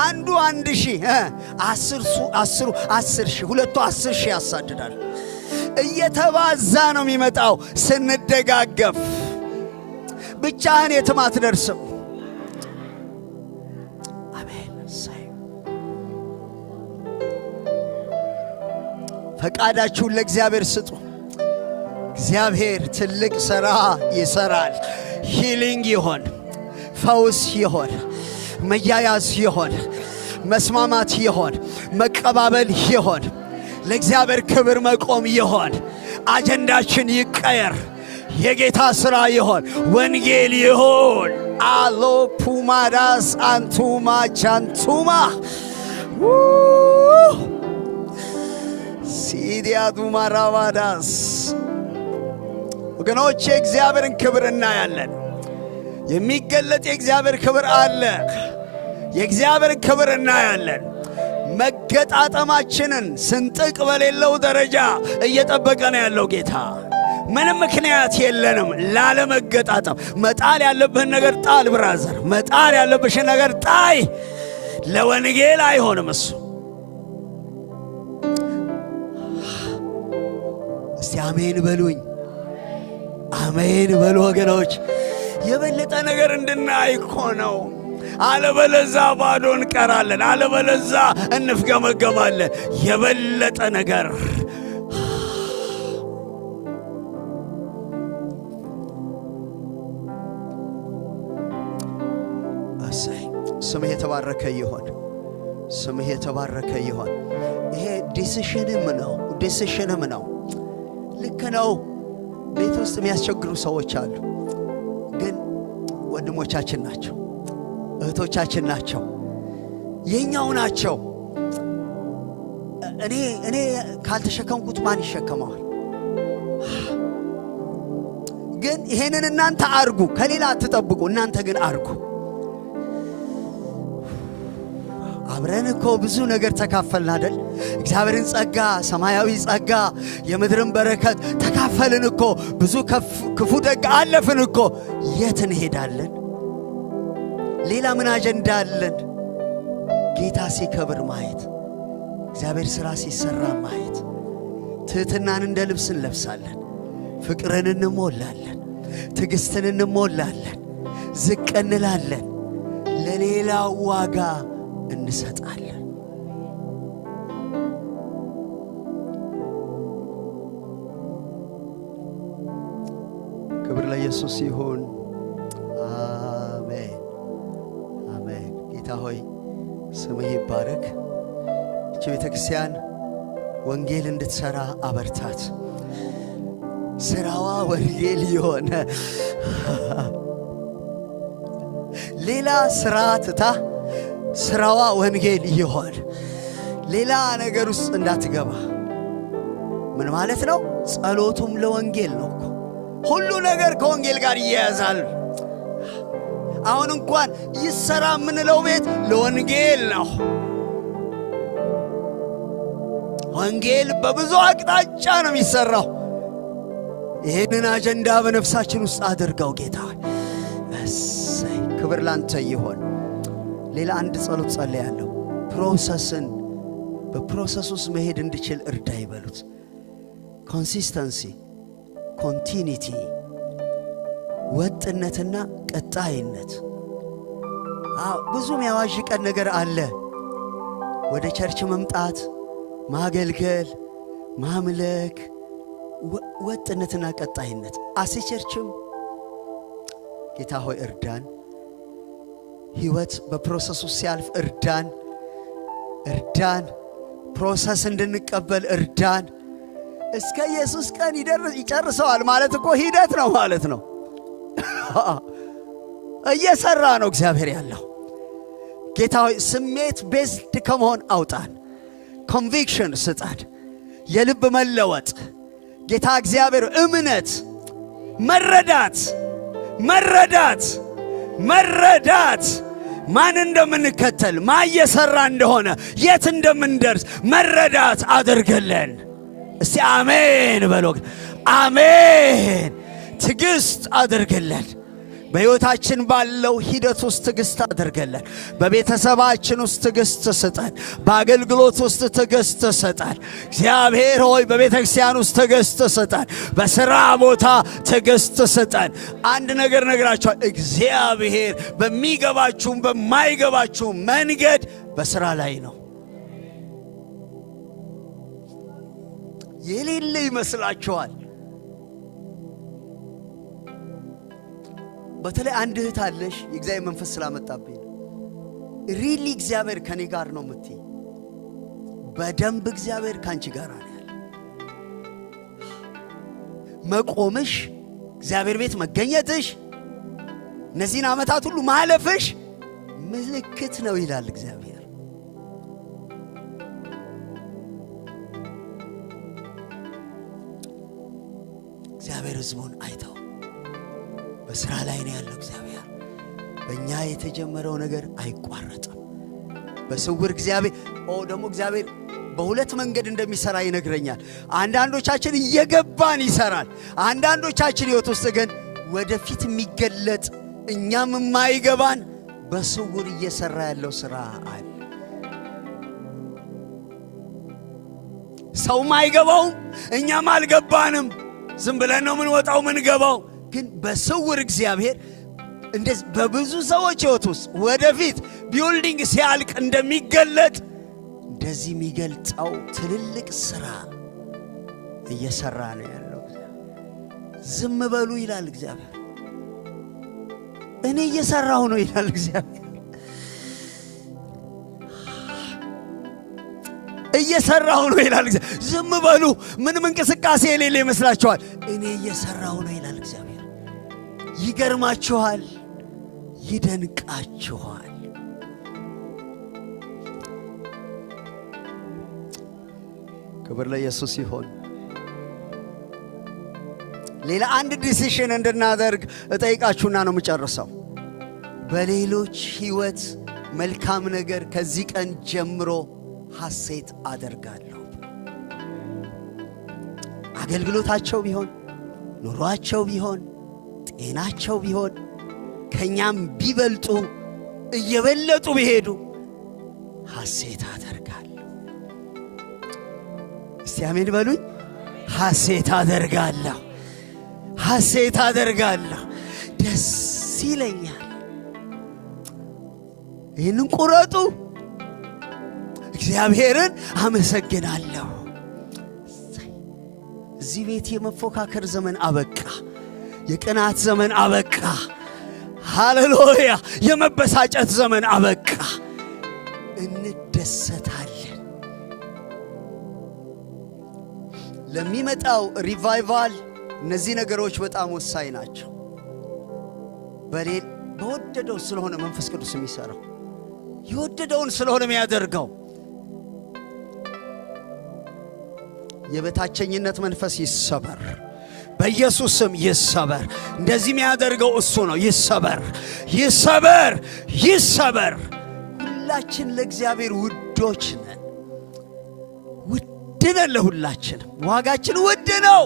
አንዱ 1000 10ሩ 10,000 ሁለቱ 10,000 ያሳድዳል። እየተባዛ ነው የሚመጣው ስንደጋገፍ። ብቻህን የትም አትደርስም። አሜን። ፈቃዳችሁን ለእግዚአብሔር ስጡ። እግዚአብሔር ትልቅ ሥራ ይሰራል። ሂሊንግ ይሆን፣ ፈውስ ይሆን፣ መያያዝ ይሆን፣ መስማማት ይሆን፣ መቀባበል ይሆን፣ ለእግዚአብሔር ክብር መቆም ይሆን፣ አጀንዳችን ይቀየር፣ የጌታ ሥራ ይሆን፣ ወንጌል ይሆን። አሎ ፑማዳስ አንቱማ ቻንቱማ ሲዲያዱ ማራባዳስ ወገኖች የእግዚአብሔርን ክብር እናያለን። የሚገለጥ የእግዚአብሔር ክብር አለ። የእግዚአብሔር ክብር እናያለን። መገጣጠማችንን ስንጥቅ በሌለው ደረጃ እየጠበቀ ነው ያለው ጌታ። ምንም ምክንያት የለንም ላለመገጣጠም። መጣል ያለብህን ነገር ጣል ብራዘር፣ መጣል ያለብሽን ነገር ጣይ። ለወንጌል አይሆንም እሱ። እስቲ አሜን በሉኝ፣ አሜን በሉ ወገኖች። የበለጠ ነገር እንድናይ እኮ ነው። አለበለዛ ባዶ እንቀራለን፣ አለበለዛ እንፍገመገማለን። የበለጠ ነገር ስምህ የተባረከ ይሆን፣ ስምህ የተባረከ ይሆን። ይሄ ዲሲሽንም ነው። ልክ ነው። ቤት ውስጥ የሚያስቸግሩ ሰዎች አሉ፣ ግን ወንድሞቻችን ናቸው፣ እህቶቻችን ናቸው፣ የኛው ናቸው። እኔ ካልተሸከምኩት ማን ይሸከመዋል? ግን ይሄንን እናንተ አርጉ፣ ከሌላ አትጠብቁ፣ እናንተ ግን አርጉ። አብረን እኮ ብዙ ነገር ተካፈልን አይደል? እግዚአብሔርን ጸጋ፣ ሰማያዊ ጸጋ፣ የምድርን በረከት ተካፈልን እኮ። ብዙ ክፉ ደግ አለፍን እኮ። የት እንሄዳለን? ሌላ ምን አጀንዳ አለን? ጌታ ሲከብር ማየት፣ እግዚአብሔር ሥራ ሲሰራ ማየት። ትሕትናን እንደ ልብስ እንለብሳለን፣ ፍቅርን እንሞላለን፣ ትዕግሥትን እንሞላለን፣ ዝቅ እንላለን፣ ለሌላው ዋጋ እንሰጣለን። ክብር ለኢየሱስ ይሁን። አሜን አሜን። ጌታ ሆይ ስምህ ይባረክ። እቺ ቤተክርስቲያን ወንጌል እንድትሰራ አበርታት። ስራዋ ወንጌል የሆነ ሌላ ስራ ትታ ስራዋ ወንጌል ይሆን። ሌላ ነገር ውስጥ እንዳትገባ። ምን ማለት ነው? ጸሎቱም ለወንጌል ነው እኮ። ሁሉ ነገር ከወንጌል ጋር ይያያዛል። አሁን እንኳን ይሰራ የምንለው ቤት ለወንጌል ነው። ወንጌል በብዙ አቅጣጫ ነው የሚሰራው። ይሄንን አጀንዳ በነፍሳችን ውስጥ አድርገው ጌታ። እሰይ ክብር ላንተ ይሆን። ሌላ አንድ ጸሎት ጸልያለሁ። በፕሮሰስ ውስጥ መሄድ እንድችል እርዳ ይበሉት። ኮንሲስተንሲ፣ ኮንቲኒቲ፣ ወጥነትና ቀጣይነት። ብዙ የሚያዋዥቀን ነገር አለ። ወደ ቸርች መምጣት፣ ማገልገል፣ ማምለክ፣ ወጥነትና ቀጣይነት። ቸርችም ጌታ ሆይ እርዳን። ሕይወት በፕሮሰሱ ሲያልፍ እርዳን። ፕሮሰስ እንድንቀበል እርዳን። እስከ ኢየሱስ ቀን ይጨርሰዋል ማለት እኮ ሂደት ነው ማለት ነው። እየሰራ ነው እግዚአብሔር ያለው። ጌታ ሆይ ስሜት ቤዝድ ከመሆን አውጣን። ኮንቪክሽን ስጣን፣ የልብ መለወጥ። ጌታ እግዚአብሔር እምነት፣ መረዳት ማን እንደምንከተል፣ ማን እየሰራ እንደሆነ፣ የት እንደምንደርስ መረዳት አድርገለን። እስቲ አሜን በሉ። አሜን። ትዕግስት አድርገለን። በሕይወታችን ባለው ሂደት ውስጥ ትዕግስት አድርገለን። በቤተሰባችን ውስጥ ትዕግስት ስጠን። በአገልግሎት ውስጥ ትዕግስት ስጠን። እግዚአብሔር ሆይ በቤተ ክርስቲያን ውስጥ ትዕግስት ስጠን። በሥራ ቦታ ትዕግስት ስጠን። አንድ ነገር ነግራችኋል። እግዚአብሔር በሚገባችሁም በማይገባችሁም መንገድ በሥራ ላይ ነው። የሌለ ይመስላችኋል። በተለይ አንድ እህት አለሽ የእግዚአብሔር መንፈስ ስላመጣብኝ ሪሊ እግዚአብሔር ከኔ ጋር ነው የምትይ። በደንብ እግዚአብሔር ካንቺ ጋር ነው ያለ። መቆምሽ፣ እግዚአብሔር ቤት መገኘትሽ፣ እነዚህን ዓመታት ሁሉ ማለፍሽ ምልክት ነው ይላል እግዚአብሔር። እግዚአብሔር ሕዝቡን አይተው በስራ ላይ ነው ያለው። እግዚአብሔር በእኛ የተጀመረው ነገር አይቋረጥም። በስውር እግዚአብሔር ደግሞ እግዚአብሔር በሁለት መንገድ እንደሚሰራ ይነግረኛል። አንዳንዶቻችን እየገባን ይሰራል። አንዳንዶቻችን ሕይወት ውስጥ ግን ወደፊት የሚገለጥ እኛም የማይገባን በስውር እየሰራ ያለው ስራ አለ። ሰውም አይገባውም፣ እኛም አልገባንም። ዝም ብለን ነው የምንወጣው የምንገባው። ግን በስውር እግዚአብሔር እንደዚህ በብዙ ሰዎች ሕይወት ውስጥ ወደፊት ቢልዲንግ ሲያልቅ እንደሚገለጥ እንደዚህ የሚገልጸው ትልልቅ ስራ እየሰራ ነው ያለው። ዝም በሉ ይላል እግዚአብሔር። እኔ እየሰራሁ ነው ይላል እግዚአብሔር። እየሰራሁ ነው ይላል እግዚአብሔር። ዝም በሉ። ምንም እንቅስቃሴ የሌለ ይመስላችኋል? እኔ እየሰራሁ ነው ይላል እግዚአብሔር። ይገርማችኋል፣ ይደንቃችኋል። ክብር ለኢየሱስ ይሁን። ሌላ አንድ ዲሲሽን እንድናደርግ እጠይቃችሁና ነው የምጨርሰው። በሌሎች ሕይወት መልካም ነገር ከዚህ ቀን ጀምሮ ሐሴት አደርጋለሁ። አገልግሎታቸው ቢሆን፣ ኑሯቸው ቢሆን፣ ጤናቸው ቢሆን ከኛም ቢበልጡ እየበለጡ ቢሄዱ ሐሴት አደርጋለሁ። እስቲ አሜን በሉኝ። ሐሴት አደርጋለሁ። ሐሴት አደርጋለሁ። ደስ ይለኛል። ይህንን ቁረጡ። እግዚአብሔርን አመሰግናለሁ። እዚህ ቤት የመፎካከር ዘመን አበቃ። የቅናት ዘመን አበቃ። ሃሌሉያ! የመበሳጨት ዘመን አበቃ። እንደሰታለን። ለሚመጣው ሪቫይቫል እነዚህ ነገሮች በጣም ወሳኝ ናቸው። በወደደው ስለሆነ መንፈስ ቅዱስ የሚሰራው የወደደውን ስለሆነ የሚያደርገው የበታቸኝነት መንፈስ ይሰበር፣ በኢየሱስ ስም ይሰበር። እንደዚህ የሚያደርገው እሱ ነው። ይሰበር፣ ይሰበር፣ ይሰበር። ሁላችን ለእግዚአብሔር ውዶች ነን። ውድ ነን። ለሁላችንም ዋጋችን ውድ ነው።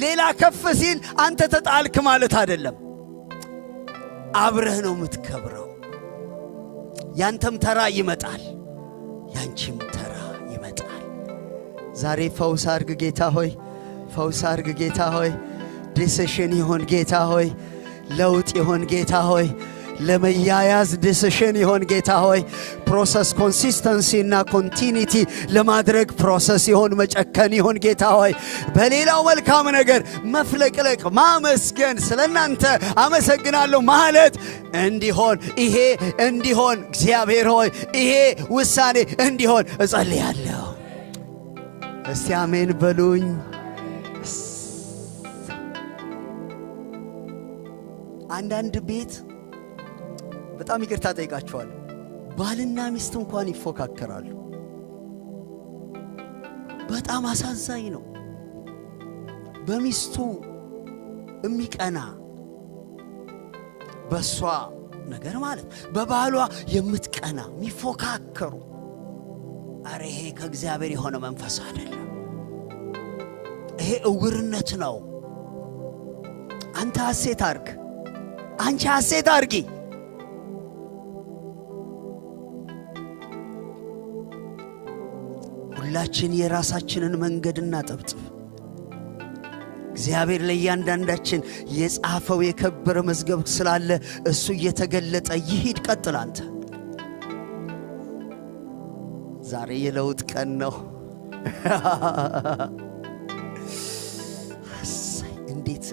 ሌላ ከፍ ሲል አንተ ተጣልክ ማለት አይደለም። አብረህ ነው የምትከብረው። ያንተም ተራ ይመጣል፣ ያንቺም ተራ ይመጣል። ዛሬ ፈውስ አድርግ ጌታ ሆይ፣ ፈውስ አድርግ ጌታ ሆይ። ዲሲሽን ይሆን ጌታ ሆይ፣ ለውጥ ይሆን ጌታ ሆይ፣ ለመያያዝ ዲሲሽን ይሆን ጌታ ሆይ። ፕሮሰስ ኮንሲስተንሲ እና ኮንቲኒቲ ለማድረግ ፕሮሰስ ይሆን፣ መጨከን ይሆን ጌታ ሆይ። በሌላው መልካም ነገር መፍለቅለቅ፣ ማመስገን፣ ስለናንተ አመሰግናለሁ ማለት እንዲሆን፣ ይሄ እንዲሆን እግዚአብሔር ሆይ ይሄ ውሳኔ እንዲሆን እጸልያለሁ። እስቲ አሜን በሉኝ። አንዳንድ ቤት በጣም ይቅርታ ጠይቃቸዋለሁ፣ ባልና ሚስት እንኳን ይፎካከራሉ። በጣም አሳዛኝ ነው። በሚስቱ የሚቀና በሷ ነገር ማለት በባሏ የምትቀና የሚፎካከሩ፣ አረ ይሄ ከእግዚአብሔር የሆነ መንፈስ አይደለም። ይሄ እውርነት ነው። አንተ ሐሴት አርግ፣ አንቺ ሐሴት አርጊ። ሁላችን የራሳችንን መንገድ እናጠብጥብ። እግዚአብሔር ለእያንዳንዳችን የጻፈው የከበረ መዝገብ ስላለ እሱ እየተገለጠ ይሂድ። ቀጥል አንተ። ዛሬ የለውጥ ቀን ነው።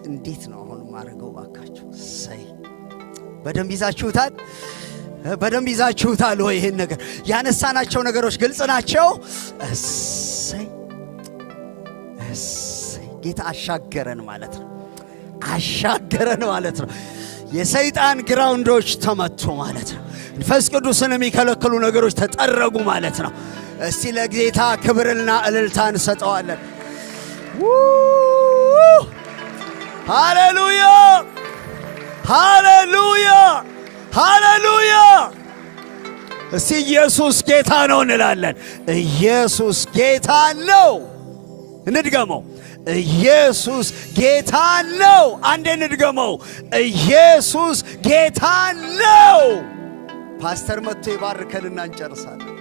እንዴት ነው አሁን ማረገው? ባካችሁ በደንብ ይዛችሁታል? በደንብ ይዛችሁታል ወይ? ይሄን ነገር ያነሳናቸው ነገሮች ግልጽ ናቸው። ጌታ አሻገረን ማለት ነው። አሻገረን ማለት ነው። የሰይጣን ግራውንዶች ተመቱ ማለት ነው። መንፈስ ቅዱስን የሚከለክሉ ነገሮች ተጠረጉ ማለት ነው። እስቲ ለጌታ ክብርና እልልታ እንሰጠዋለን። ሃሌሉያ ሃሌሉያ ሃሌሉያ። እስቲ ኢየሱስ ጌታ ነው እንላለን። ኢየሱስ ጌታ ነው። እንድገመው። ኢየሱስ ጌታ ነው። አንዴ እንድገመው። ኢየሱስ ጌታ ነው። ፓስተር መጥቶ ይባርከንና እንጨርሳለን።